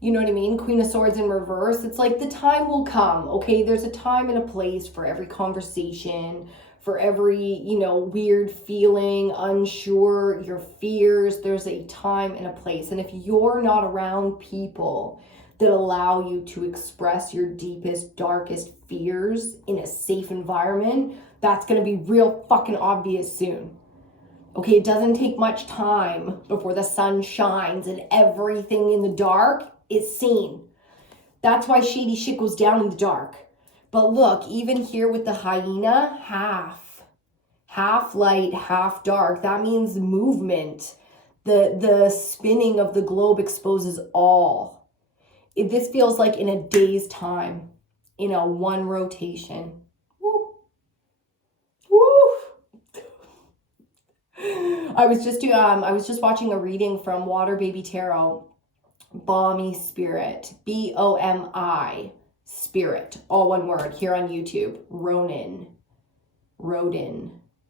You know what I mean? Queen of Swords in reverse. It's like the time will come, okay? There's a time and a place for every conversation, for every, weird feeling, unsure, your fears. There's a time and a place. And if you're not around people that allow you to express your deepest, darkest fears in a safe environment, that's going to be real fucking obvious soon. Okay, it doesn't take much time before the sun shines and everything in the dark is seen. That's why shady shit goes down in the dark. But look, even here with the hyena, half light, half dark. That means movement. The spinning of the globe exposes all. This feels like in a day's time, in a one rotation. Woo. Woo. I was just watching a reading from Water Baby Tarot. Balmy Spirit, BOMI Spirit, all one word, here on YouTube. Rodin.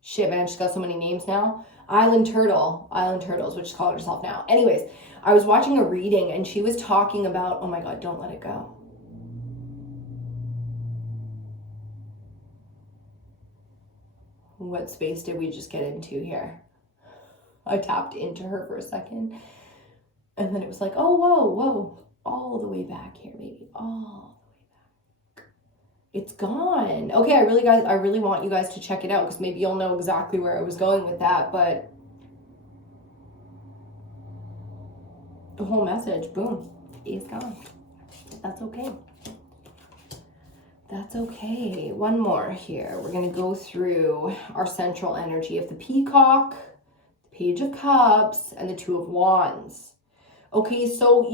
Shit, man, she's got so many names now. Island Turtles, which she called herself now. Anyways, I was watching a reading and she was talking about, oh my God, don't let it go. What space did we just get into here? I tapped into her for a second. And then it was like, oh, whoa, all the way back here, baby, all the way back. It's gone. Okay, I really want you guys to check it out because maybe you'll know exactly where I was going with that, but the whole message, boom, is gone. That's okay. That's okay. One more here. We're going to go through our central energy of the Peacock, the Page of Cups, and the Two of Wands. Okay, so,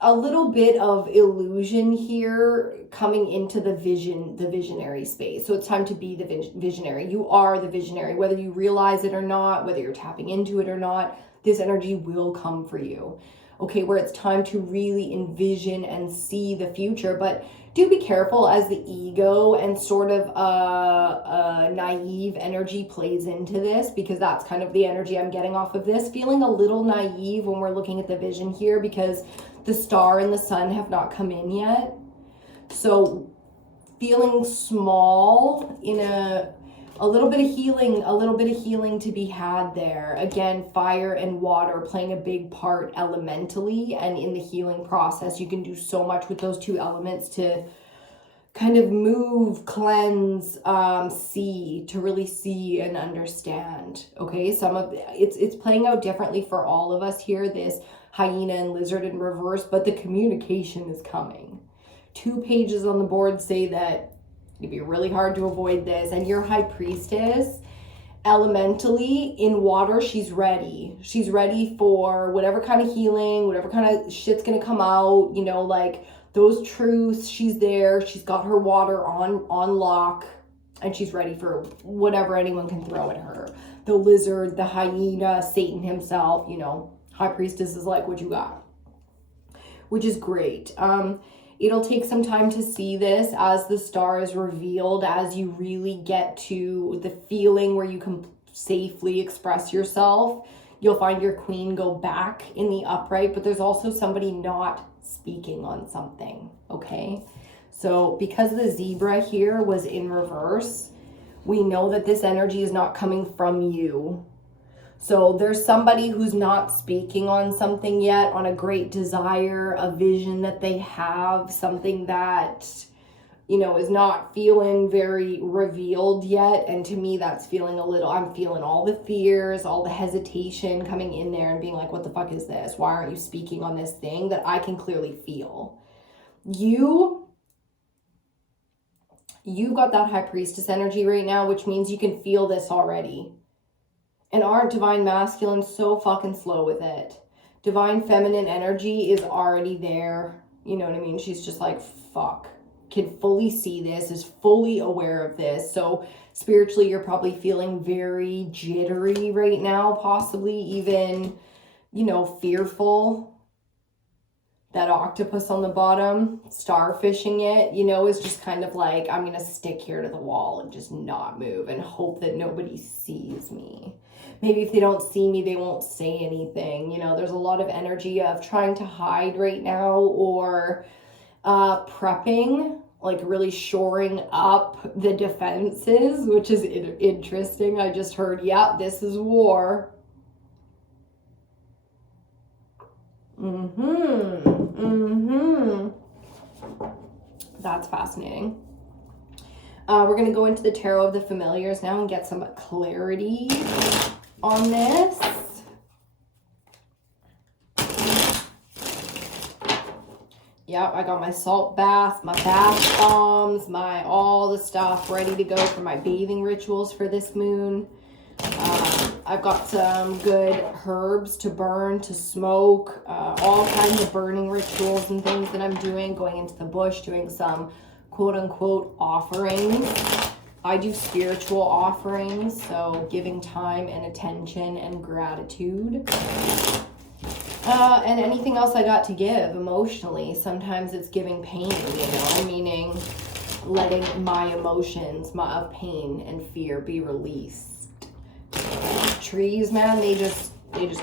a little bit of illusion here coming into the visionary space. So it's time to be the visionary. You are the visionary, whether you realize it or not, whether you're tapping into it or not, this energy will come for you. Okay, where it's time to really envision and see the future, but do be careful as the ego and sort of a naive energy plays into this, because that's kind of the energy I'm getting off of this. Feeling a little naive when we're looking at the vision here because the star and the sun have not come in yet. So feeling small in a little bit of healing to be had there. Again, fire and water playing a big part elementally, and in the healing process, you can do so much with those two elements to kind of move, cleanse, to really see and understand. Okay, it's playing out differently for all of us here, this hyena and lizard in reverse, but the communication is coming. 2 pages on the board say that it'd be really hard to avoid this. And your high priestess, elementally in water, she's ready. She's ready for whatever kind of healing, whatever kind of shit's gonna come out, like those truths. She's there. She's got her water on lock, and she's ready for whatever anyone can throw at her. The lizard, the hyena, Satan himself, high priestess is like, what you got? Which is great. It'll take some time to see this as the star is revealed, as you really get to the feeling where you can safely express yourself. You'll find your queen go back in the upright, but there's also somebody not speaking on something, okay? So because the zebra here was in reverse, we know that this energy is not coming from you. So there's somebody who's not speaking on something yet, on a great desire, a vision that they have, something that, is not feeling very revealed yet. And to me, that's I'm feeling all the fears, all the hesitation coming in there and being like, what the fuck is this? Why aren't you speaking on this thing that I can clearly feel? You you've got that high priestess energy right now, which means you can feel this already. And aren't divine masculine so fucking slow with it? Divine feminine energy is already there. You know what I mean? She's just like, fuck. Can fully see this, is fully aware of this. So spiritually, you're probably feeling very jittery right now, possibly even, you know, fearful. That octopus on the bottom, starfishing it, you know, is just kind of like, I'm going to stick here to the wall and just not move and hope that nobody sees me. Maybe if they don't see me, they won't say anything. You know, there's a lot of energy of trying to hide right now, or prepping, like really shoring up the defenses, which is interesting. I just heard, yeah, this is war. That's fascinating. We're going to go into the Tarot of the Familiars now and get some clarity on this. Yeah, I got my salt bath, my bath bombs, my all the stuff ready to go for my bathing rituals for this moon. I've got some good herbs to burn, to smoke, all kinds of burning rituals and things that I'm doing, going into the bush, doing some quote unquote offerings. I do spiritual offerings, so giving time and attention and gratitude. And anything else I got to give emotionally. Sometimes it's giving pain, you know, meaning letting my emotions of pain and fear be released. Trees, man, they just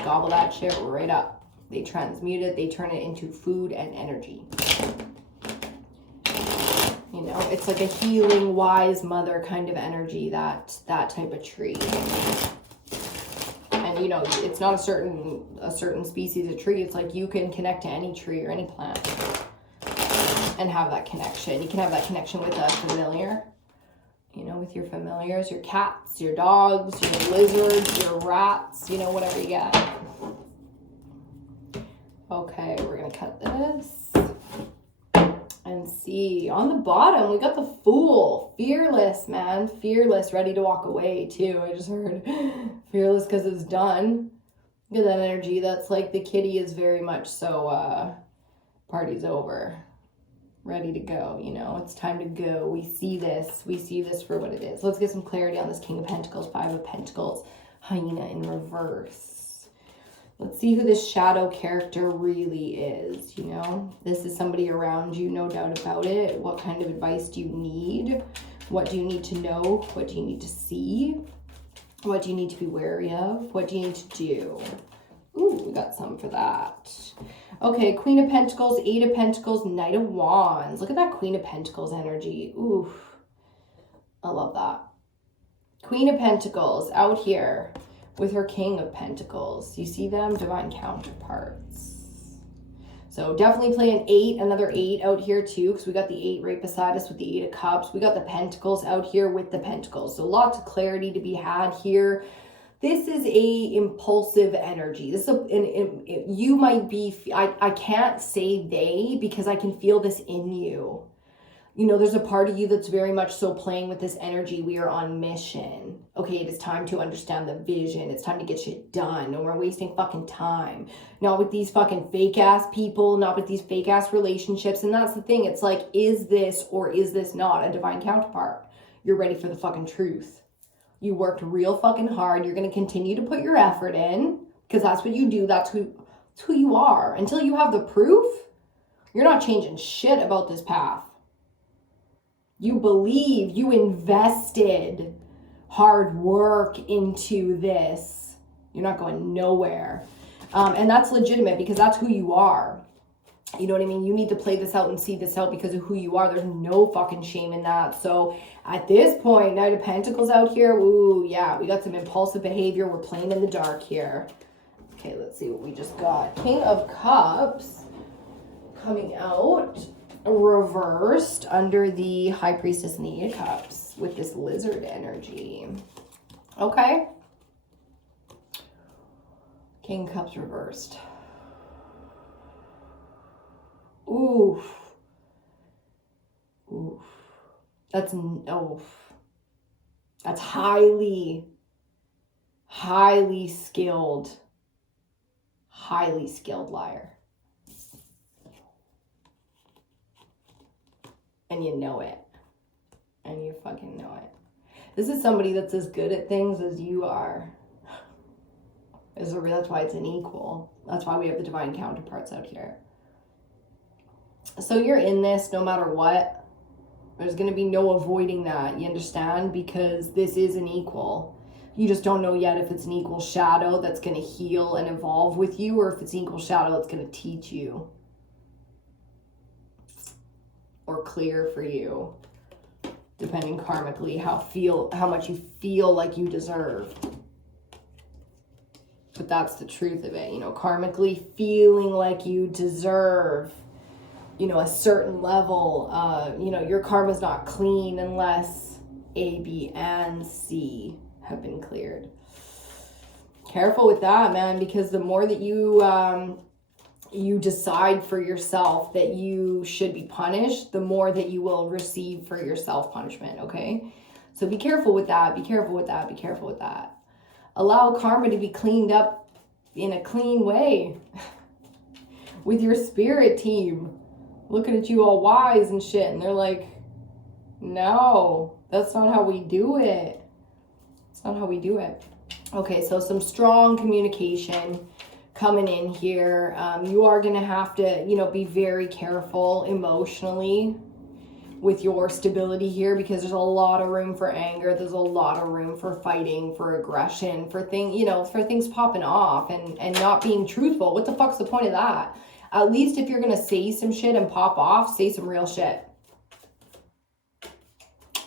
gobble that shit right up. They transmute it, they turn it into food and energy. You know, it's like a healing, wise mother kind of energy, that type of tree. And you know, it's not a certain species of tree. It's like you can connect to any tree or any plant and have that connection. You can have that connection with a familiar. You know, with your familiars, your cats, your dogs, your lizards, your rats, you know, whatever you get. Okay, we're going to cut this and see. On the bottom, we got the Fool. Fearless, man. Fearless, ready to walk away, too. I just heard fearless because it's done. Look at that energy. That's like the kitty is very much so, party's over. Ready to go, you know, it's time to go. We see this for what it is. Let's get some clarity on this King of Pentacles, Five of Pentacles, hyena in reverse. Let's see who this shadow character really is, you know. This is somebody around you, no doubt about it. What kind of advice do you need? What do you need to know? What do you need to see? What do you need to be wary of? What do you need to do? Ooh, we got some for that. Okay, Queen of Pentacles, Eight of Pentacles, Knight of Wands. Look at that Queen of Pentacles energy. Ooh, I love that. Queen of Pentacles out here with her King of Pentacles. You see them? Divine counterparts. So definitely play an 8, another 8 out here too, because we got the 8 right beside us with the 8 of Cups. We got the Pentacles out here with the Pentacles. So lots of clarity to be had here. This is a impulsive energy. This is you might be, I can't say they, because I can feel this in you. You know, there's a part of you that's very much so playing with this energy. We are on mission. Okay, it is time to understand the vision. It's time to get shit done. No more wasting fucking time. Not with these fucking fake ass people, not with these fake ass relationships. And that's the thing. It's like, is this or is this not a divine counterpart? You're ready for the fucking truth. You worked real fucking hard. You're going to continue to put your effort in, because that's what you do. That's who you are. Until you have the proof, you're not changing shit about this path. You believe, you invested hard work into this. You're not going nowhere. And that's legitimate, because that's who you are. You know what I mean? You need to play this out and see this out because of who you are. There's no fucking shame in that. So at this point, Knight of Pentacles out here. Ooh, yeah, we got some impulsive behavior. We're playing in the dark here. Okay, let's see what we just got. King of Cups coming out reversed under the High Priestess and the Eight of Cups with this lizard energy. Okay. King of Cups reversed. Oof. Oof. That's, oh, that's highly skilled liar. And you know it. And you fucking know it. This is somebody that's as good at things as you are. That's why it's an equal. That's why we have the divine counterparts out here. So you're in this no matter what. There's going to be no avoiding that. You understand? Because this is an equal. You just don't know yet if it's an equal shadow that's going to heal and evolve with you, or if it's an equal shadow that's going to teach you or clear for you, depending karmically how much you feel like you deserve. But that's the truth of it, you know, karmically feeling like you deserve, you know, a certain level. You know, your karma's not clean unless A, B, and C have been cleared. Careful with that, man, because the more that you decide for yourself that you should be punished, the more that you will receive for your self-punishment, okay? So be careful with that, be careful with that, be careful with that. Allow karma to be cleaned up in a clean way with your spirit team looking at you all wise and shit, and they're like, no, that's not how we do it. It's not how we do it. Okay, so some strong communication coming in here. You are going to have to, you know, be very careful emotionally with your stability here, because there's a lot of room for anger. There's a lot of room for fighting, for aggression, for things popping off and not being truthful. What the fuck's the point of that? At least if you're going to say some shit and pop off, say some real shit.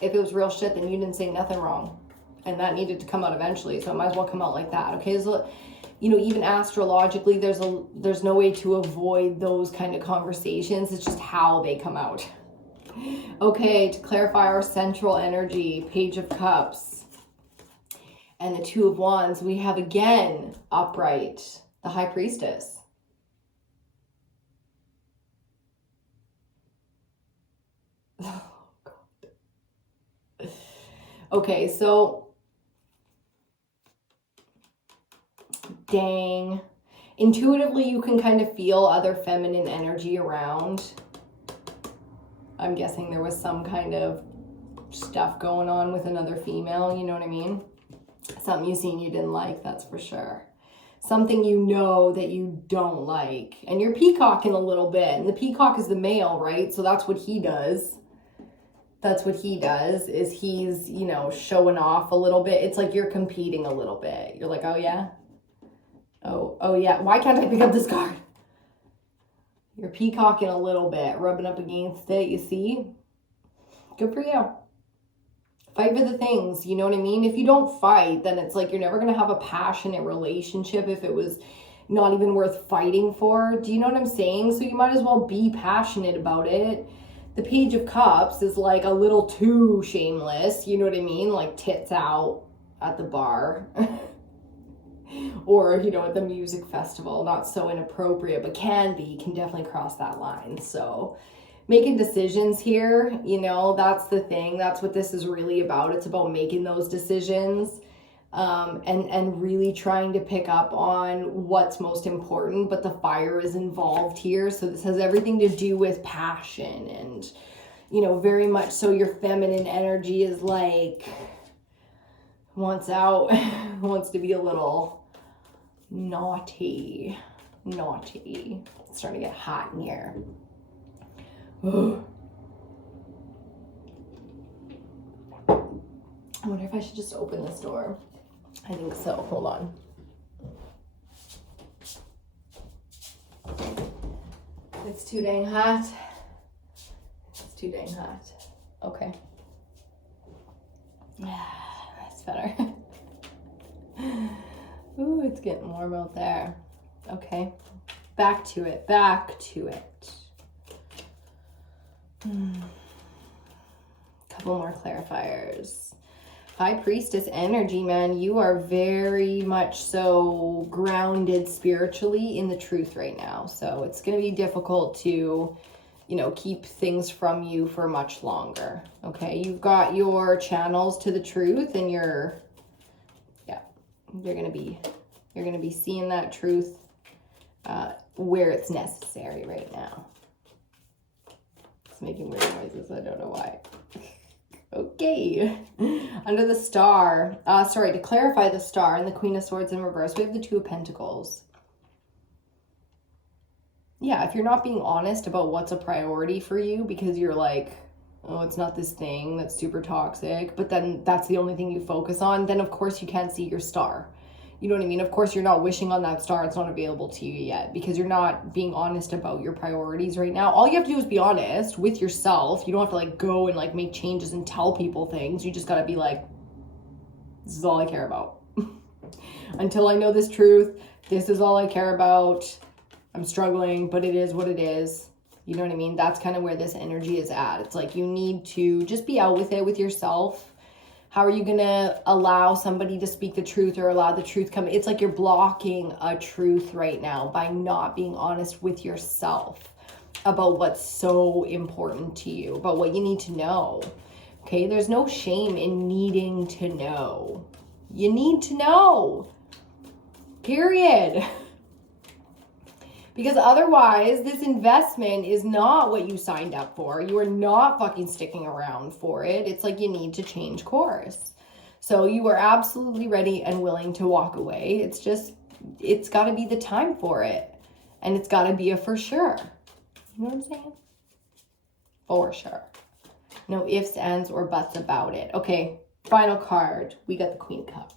If it was real shit, then you didn't say nothing wrong. And that needed to come out eventually, so it might as well come out like that. Okay, so, you know, even astrologically, there's no way to avoid those kind of conversations. It's just how they come out. Okay, to clarify our central energy, Page of Cups and the Two of Wands, we have again upright the High Priestess. Oh, God. Okay, so dang. Intuitively, you can kind of feel other feminine energy around. I'm guessing there was some kind of stuff going on with another female, you know what I mean? Something you seen you didn't like, that's for sure. Something you know that you don't like. And you're peacocking a little bit. And the peacock is the male, right? So that's what he does. That's what he does, is he's, you know, showing off a little bit. It's like you're competing a little bit. You're like, oh yeah? Oh yeah. Why can't I pick up this card? You're peacocking a little bit, rubbing up against it, you see? Good for you. Fight for the things, you know what I mean? If you don't fight, then it's like you're never going to have a passionate relationship if it was not even worth fighting for. Do you know what I'm saying? So you might as well be passionate about it. The Page of Cups is like a little too shameless, you know what I mean? Like tits out at the bar. Or, you know, at the music festival. Not so inappropriate, but can definitely cross that line. So making decisions here, you know, that's the thing. That's what this is really about. It's about making those decisions, and really trying to pick up on what's most important. But the fire is involved here. So this has everything to do with passion and, you know, very much so your feminine energy is like, wants out, wants to be a little naughty. It's starting to get hot in here. I wonder if I should just open this door. I think so. Hold on. It's too dang hot. It's too dang hot. Okay. That's better. Ooh, it's getting warm out there. Okay. Back to it. Couple more clarifiers. High Priestess energy, man. You are very much so grounded spiritually in the truth right now. So it's going to be difficult to, keep things from you for much longer. Okay, you've got your channels to the truth, and you're gonna be seeing that truth where it's necessary right now. It's making weird noises. I don't know why. Okay, under the star, to clarify the star and the Queen of Swords in reverse, we have the Two of Pentacles. Yeah, if you're not being honest about what's a priority for you because you're like, oh, it's not this thing that's super toxic, but then that's the only thing you focus on, then of course you can't see your star. You know what I mean? Of course you're not wishing on that star. It's not available to you yet because you're not being honest about your priorities right now. All you have to do is be honest with yourself. You don't have to like go and like make changes and tell people things. You just got to be like, this is all I care about. Until I know this truth, this is all I care about. I'm struggling, but it is what it is. You know what I mean? That's kind of where this energy is at. It's like you need to just be out with it with yourself. How are you going to allow somebody to speak the truth or allow the truth come? It's like you're blocking a truth right now by not being honest with yourself about what's so important to you, about what you need to know. Okay, there's no shame in needing to know. You need to know. Period. Because otherwise, this investment is not what you signed up for. You are not fucking sticking around for it. It's like you need to change course. So you are absolutely ready and willing to walk away. It's just, it's got to be the time for it. And it's got to be a for sure. You know what I'm saying? For sure. No ifs, ands, or buts about it. Okay, final card. We got the Queen of Cups.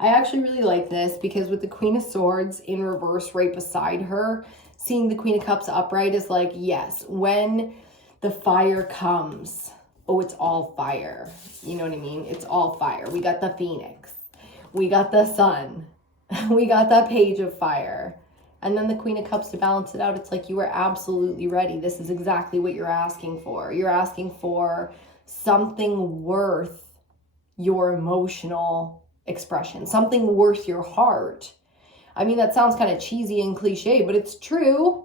I actually really like this because with the Queen of Swords in reverse right beside her, seeing the Queen of Cups upright is like, yes, when the fire comes, oh, it's all fire. You know what I mean? It's all fire. We got the Phoenix. We got the Sun. We got the Page of Fire. And then the Queen of Cups to balance it out. It's like you are absolutely ready. This is exactly what you're asking for. You're asking for something worth your emotional expression, something worth your heart. I mean, that sounds kind of cheesy and cliche, but it's true.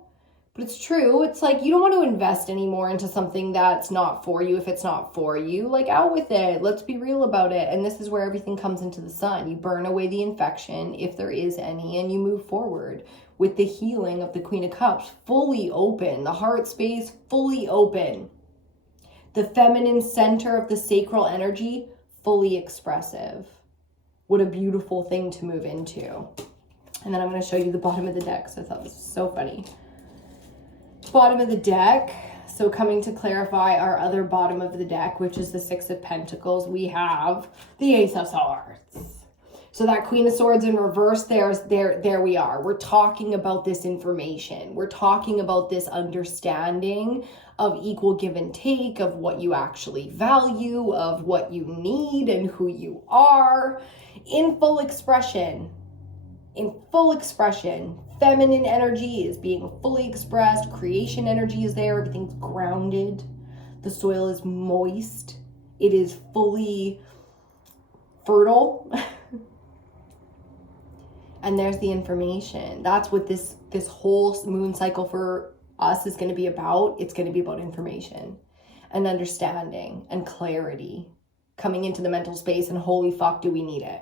It's like you don't want to invest anymore into something that's not for you if it's not for you. Like, out with it. Let's be real about it. And this is where everything comes into the sun. You burn away the infection, if there is any, and you move forward with the healing of the Queen of Cups fully open, the heart space fully open, the feminine center of the sacral energy fully expressive. What a beautiful thing to move into. And then I'm going to show you the bottom of the deck, so I thought this was so funny. Bottom of the deck. So coming to clarify our other bottom of the deck, which is the Six of Pentacles, we have the Ace of Swords. So that Queen of Swords in reverse, there we are. We're talking about this information. We're talking about this understanding of equal give and take, of what you actually value, of what you need and who you are in full expression. In full expression. Feminine energy is being fully expressed. Creation energy is there. Everything's grounded. The soil is moist. It is fully fertile. And there's the information. That's what this whole moon cycle for us is going to be about. It's going to be about information and understanding and clarity. Coming into the mental space, and holy fuck, do we need it.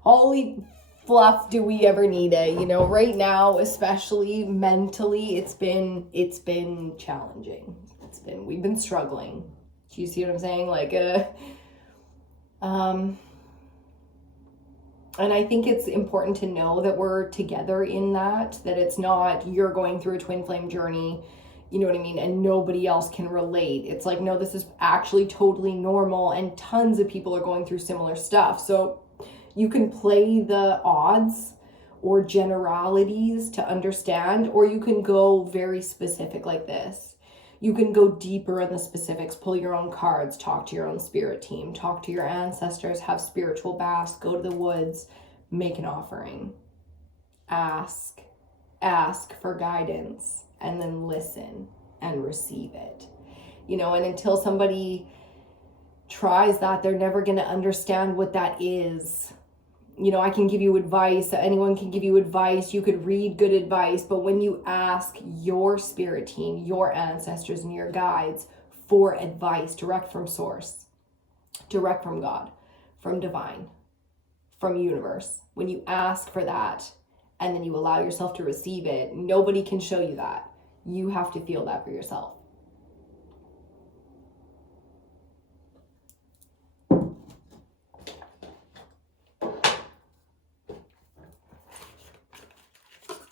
Holy fluff, do we ever need it? You know, right now, especially mentally, it's been challenging. We've been struggling. Do you see what I'm saying? Like, and I think it's important to know that we're together in that it's not you're going through a twin flame journey, you know what I mean, and nobody else can relate. It's like, no, this is actually totally normal, and tons of people are going through similar stuff. So you can play the odds or generalities to understand, or you can go very specific like this. You can go deeper in the specifics, pull your own cards, talk to your own spirit team, talk to your ancestors, have spiritual baths, go to the woods, make an offering, ask for guidance, and then listen and receive it. You know, and until somebody tries that, they're never going to understand what that is. you know, I can give you advice, anyone can give you advice, you could read good advice, but when you ask your spirit team, your ancestors and your guides for advice direct from source, direct from God, from divine, from universe, when you ask for that and then you allow yourself to receive it, nobody can show you that. You have to feel that for yourself.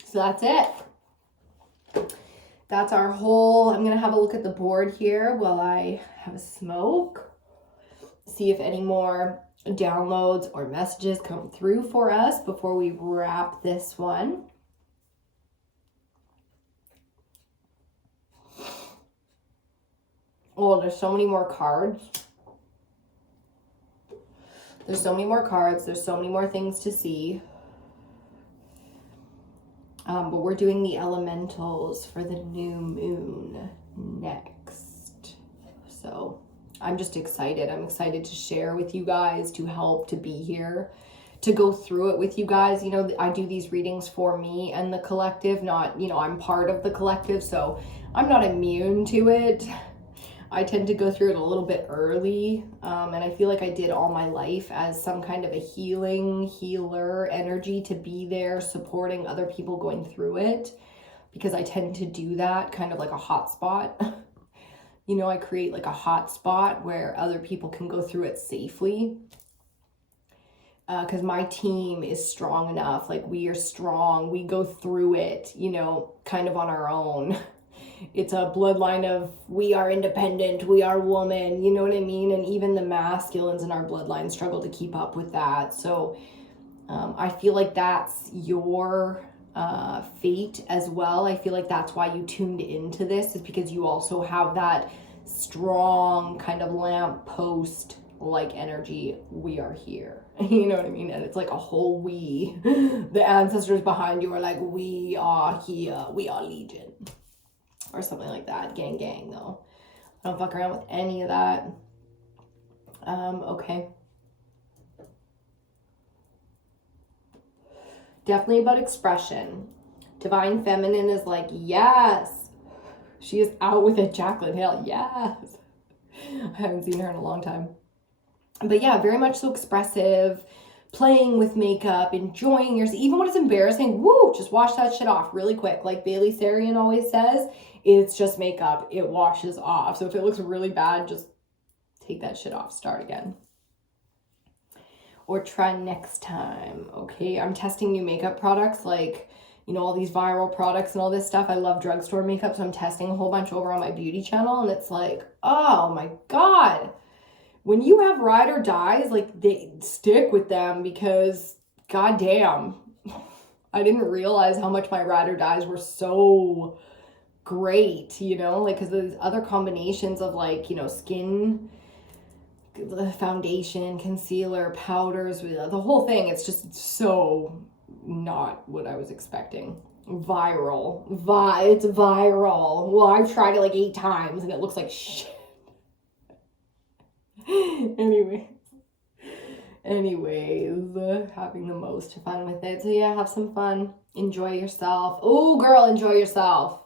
So that's it. That's our whole, I'm going to have a look at the board here while I have a smoke. See if any more downloads or messages come through for us before we wrap this one. Oh, there's so many more cards. There's so many more cards. There's so many more things to see. But we're doing the elementals for the new moon next. So I'm just excited. I'm excited to share with you guys, to help, to be here, to go through it with you guys. You know, I do these readings for me and the collective, not, you know, I'm part of the collective, so I'm not immune to it. I tend to go through it a little bit early, and I feel like I did all my life as some kind of a healer energy, to be there supporting other people going through it, because I tend to do that kind of like a hot spot. You know, I create like a hot spot where other people can go through it safely, because my team is strong enough. Like, we are strong, we go through it, you know, kind of on our own. It's a bloodline of, we are independent, we are woman, you know what I mean? And even the masculines in our bloodline struggle to keep up with that. So I feel like that's your fate as well. I feel like that's why you tuned into this, is because you also have that strong kind of lamppost like energy. We are here. You know what I mean? And it's like a whole we. The ancestors behind you are like, we are here, we are legion. Or something like that. Gang, gang, though. I don't fuck around with any of that. Okay. Definitely about expression. Divine Feminine is like, yes. She is out with it. Jacqueline Hill, yes. I haven't seen her in a long time. But yeah, very much so expressive. Playing with makeup, enjoying yourself. Even when it's embarrassing, woo, just wash that shit off really quick. Like Bailey Sarian always says, it's just makeup. It washes off. So if it looks really bad, just take that shit off. Start again. Or try next time. Okay, I'm testing new makeup products, like, you know, all these viral products and all this stuff. I love drugstore makeup, so I'm testing a whole bunch over on my beauty channel, and it's like, oh my God. When you have ride or dies, like, they stick with them, because goddamn, I didn't realize how much my ride or dies were so great, you know, like, because there's other combinations of, like, you know, skin, the foundation, concealer, powders, the whole thing. It's just so not what I was expecting. Viral. It's viral. Well, I've tried it like 8 times and it looks like shit. Anyways, having the most fun with it. So yeah, have some fun. Enjoy yourself. Oh, girl, enjoy yourself.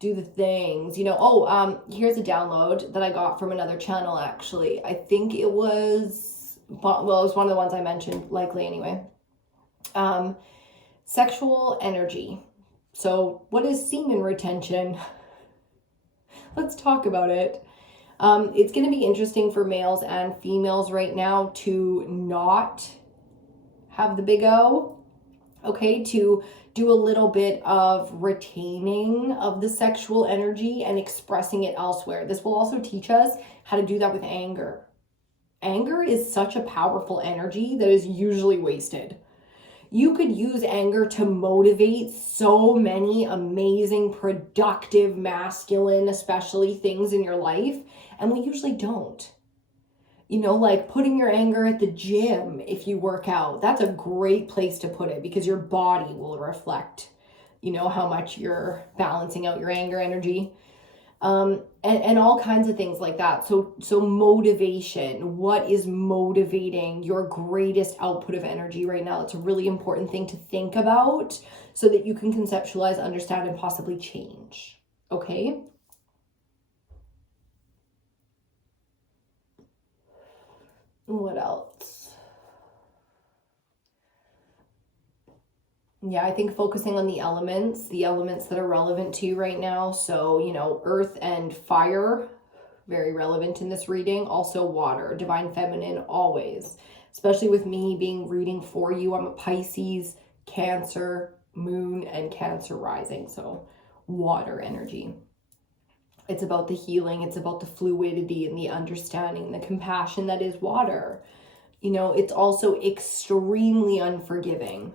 Do the things, you know. Here's a download that I got from another channel, actually. I think it was, well, it was one of the ones I mentioned, likely anyway. Sexual energy. So what is semen retention? Let's talk about it. It's going to be interesting for males and females right now to not have the big O, okay, to do a little bit of retaining of the sexual energy and expressing it elsewhere. This will also teach us how to do that with anger. Anger is such a powerful energy that is usually wasted. You could use anger to motivate so many amazing, productive, masculine, especially things in your life, and we usually don't. You know, like putting your anger at the gym if you work out. That's a great place to put it, because your body will reflect, you know, how much you're balancing out your anger energy. and all kinds of things like that. So motivation, what is motivating your greatest output of energy right now? It's a really important thing to think about so that you can conceptualize, understand, and possibly change. Okay? What else? Yeah, I think focusing on the elements that are relevant to you right now. So, you know, earth and fire, very relevant in this reading. Also water, divine feminine, always. Especially with me being reading for you. I'm a Pisces, Cancer, moon, and Cancer rising. So water energy. It's about the healing. It's about the fluidity and the understanding, the compassion that is water. You know, it's also extremely unforgiving.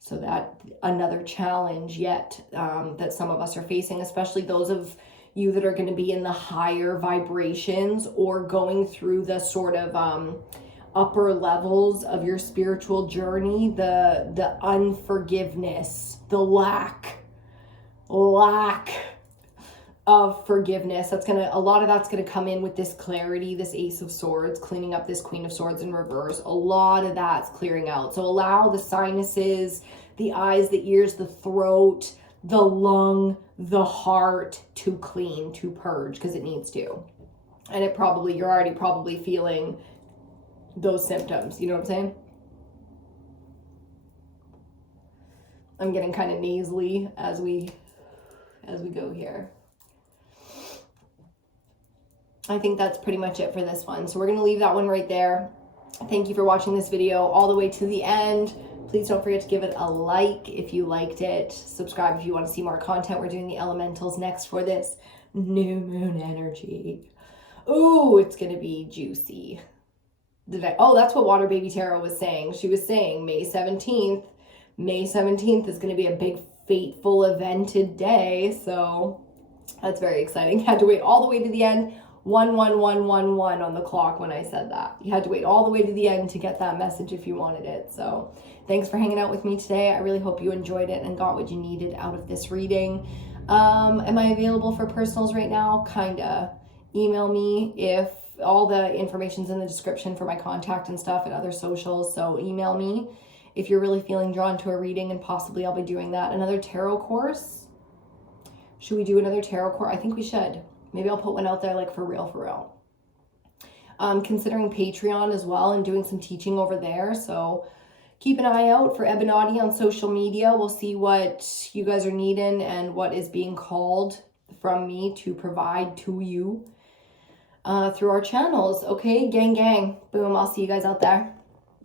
So that another challenge yet that some of us are facing, especially those of you that are going to be in the higher vibrations or going through the sort of upper levels of your spiritual journey, the unforgiveness, the lack of forgiveness. A lot of that's gonna come in with this clarity, this Ace of Swords, cleaning up this Queen of Swords in reverse. A lot of that's clearing out. So allow the sinuses, the eyes, the ears, the throat, the lung, the heart to clean, to purge, because it needs to. And you're already probably feeling those symptoms. You know what I'm saying? I'm getting kind of nasally as we go here. I think that's pretty much it for this one. So we're going to leave that one right there. Thank you for watching this video all the way to the end. Please don't forget to give it a like if you liked it. Subscribe if you want to see more content. We're doing the elementals next for this new moon energy. Ooh, it's going to be juicy. Oh, that's what Water Baby Tarot was saying. She was saying May 17th is going to be a big fateful evented day. So that's very exciting. Had to wait all the way to the end. 11111 on the clock when I said that. You had to wait all the way to the end to get that message if you wanted it. So thanks for hanging out with me today. I really hope you enjoyed it and got what you needed out of this reading. Am I available for personals right now? Kinda. Email me if all the information's in the description for my contact and stuff and other socials. So email me if you're really feeling drawn to a reading, and possibly I'll be doing that. Another tarot course. Should we do another tarot course? I think we should. Maybe I'll put one out there like for real. Considering Patreon as well and doing some teaching over there. So keep an eye out for Ebonati on social media. We'll see what you guys are needing and what is being called from me to provide to you through our channels. Okay, gang. Boom. I'll see you guys out there.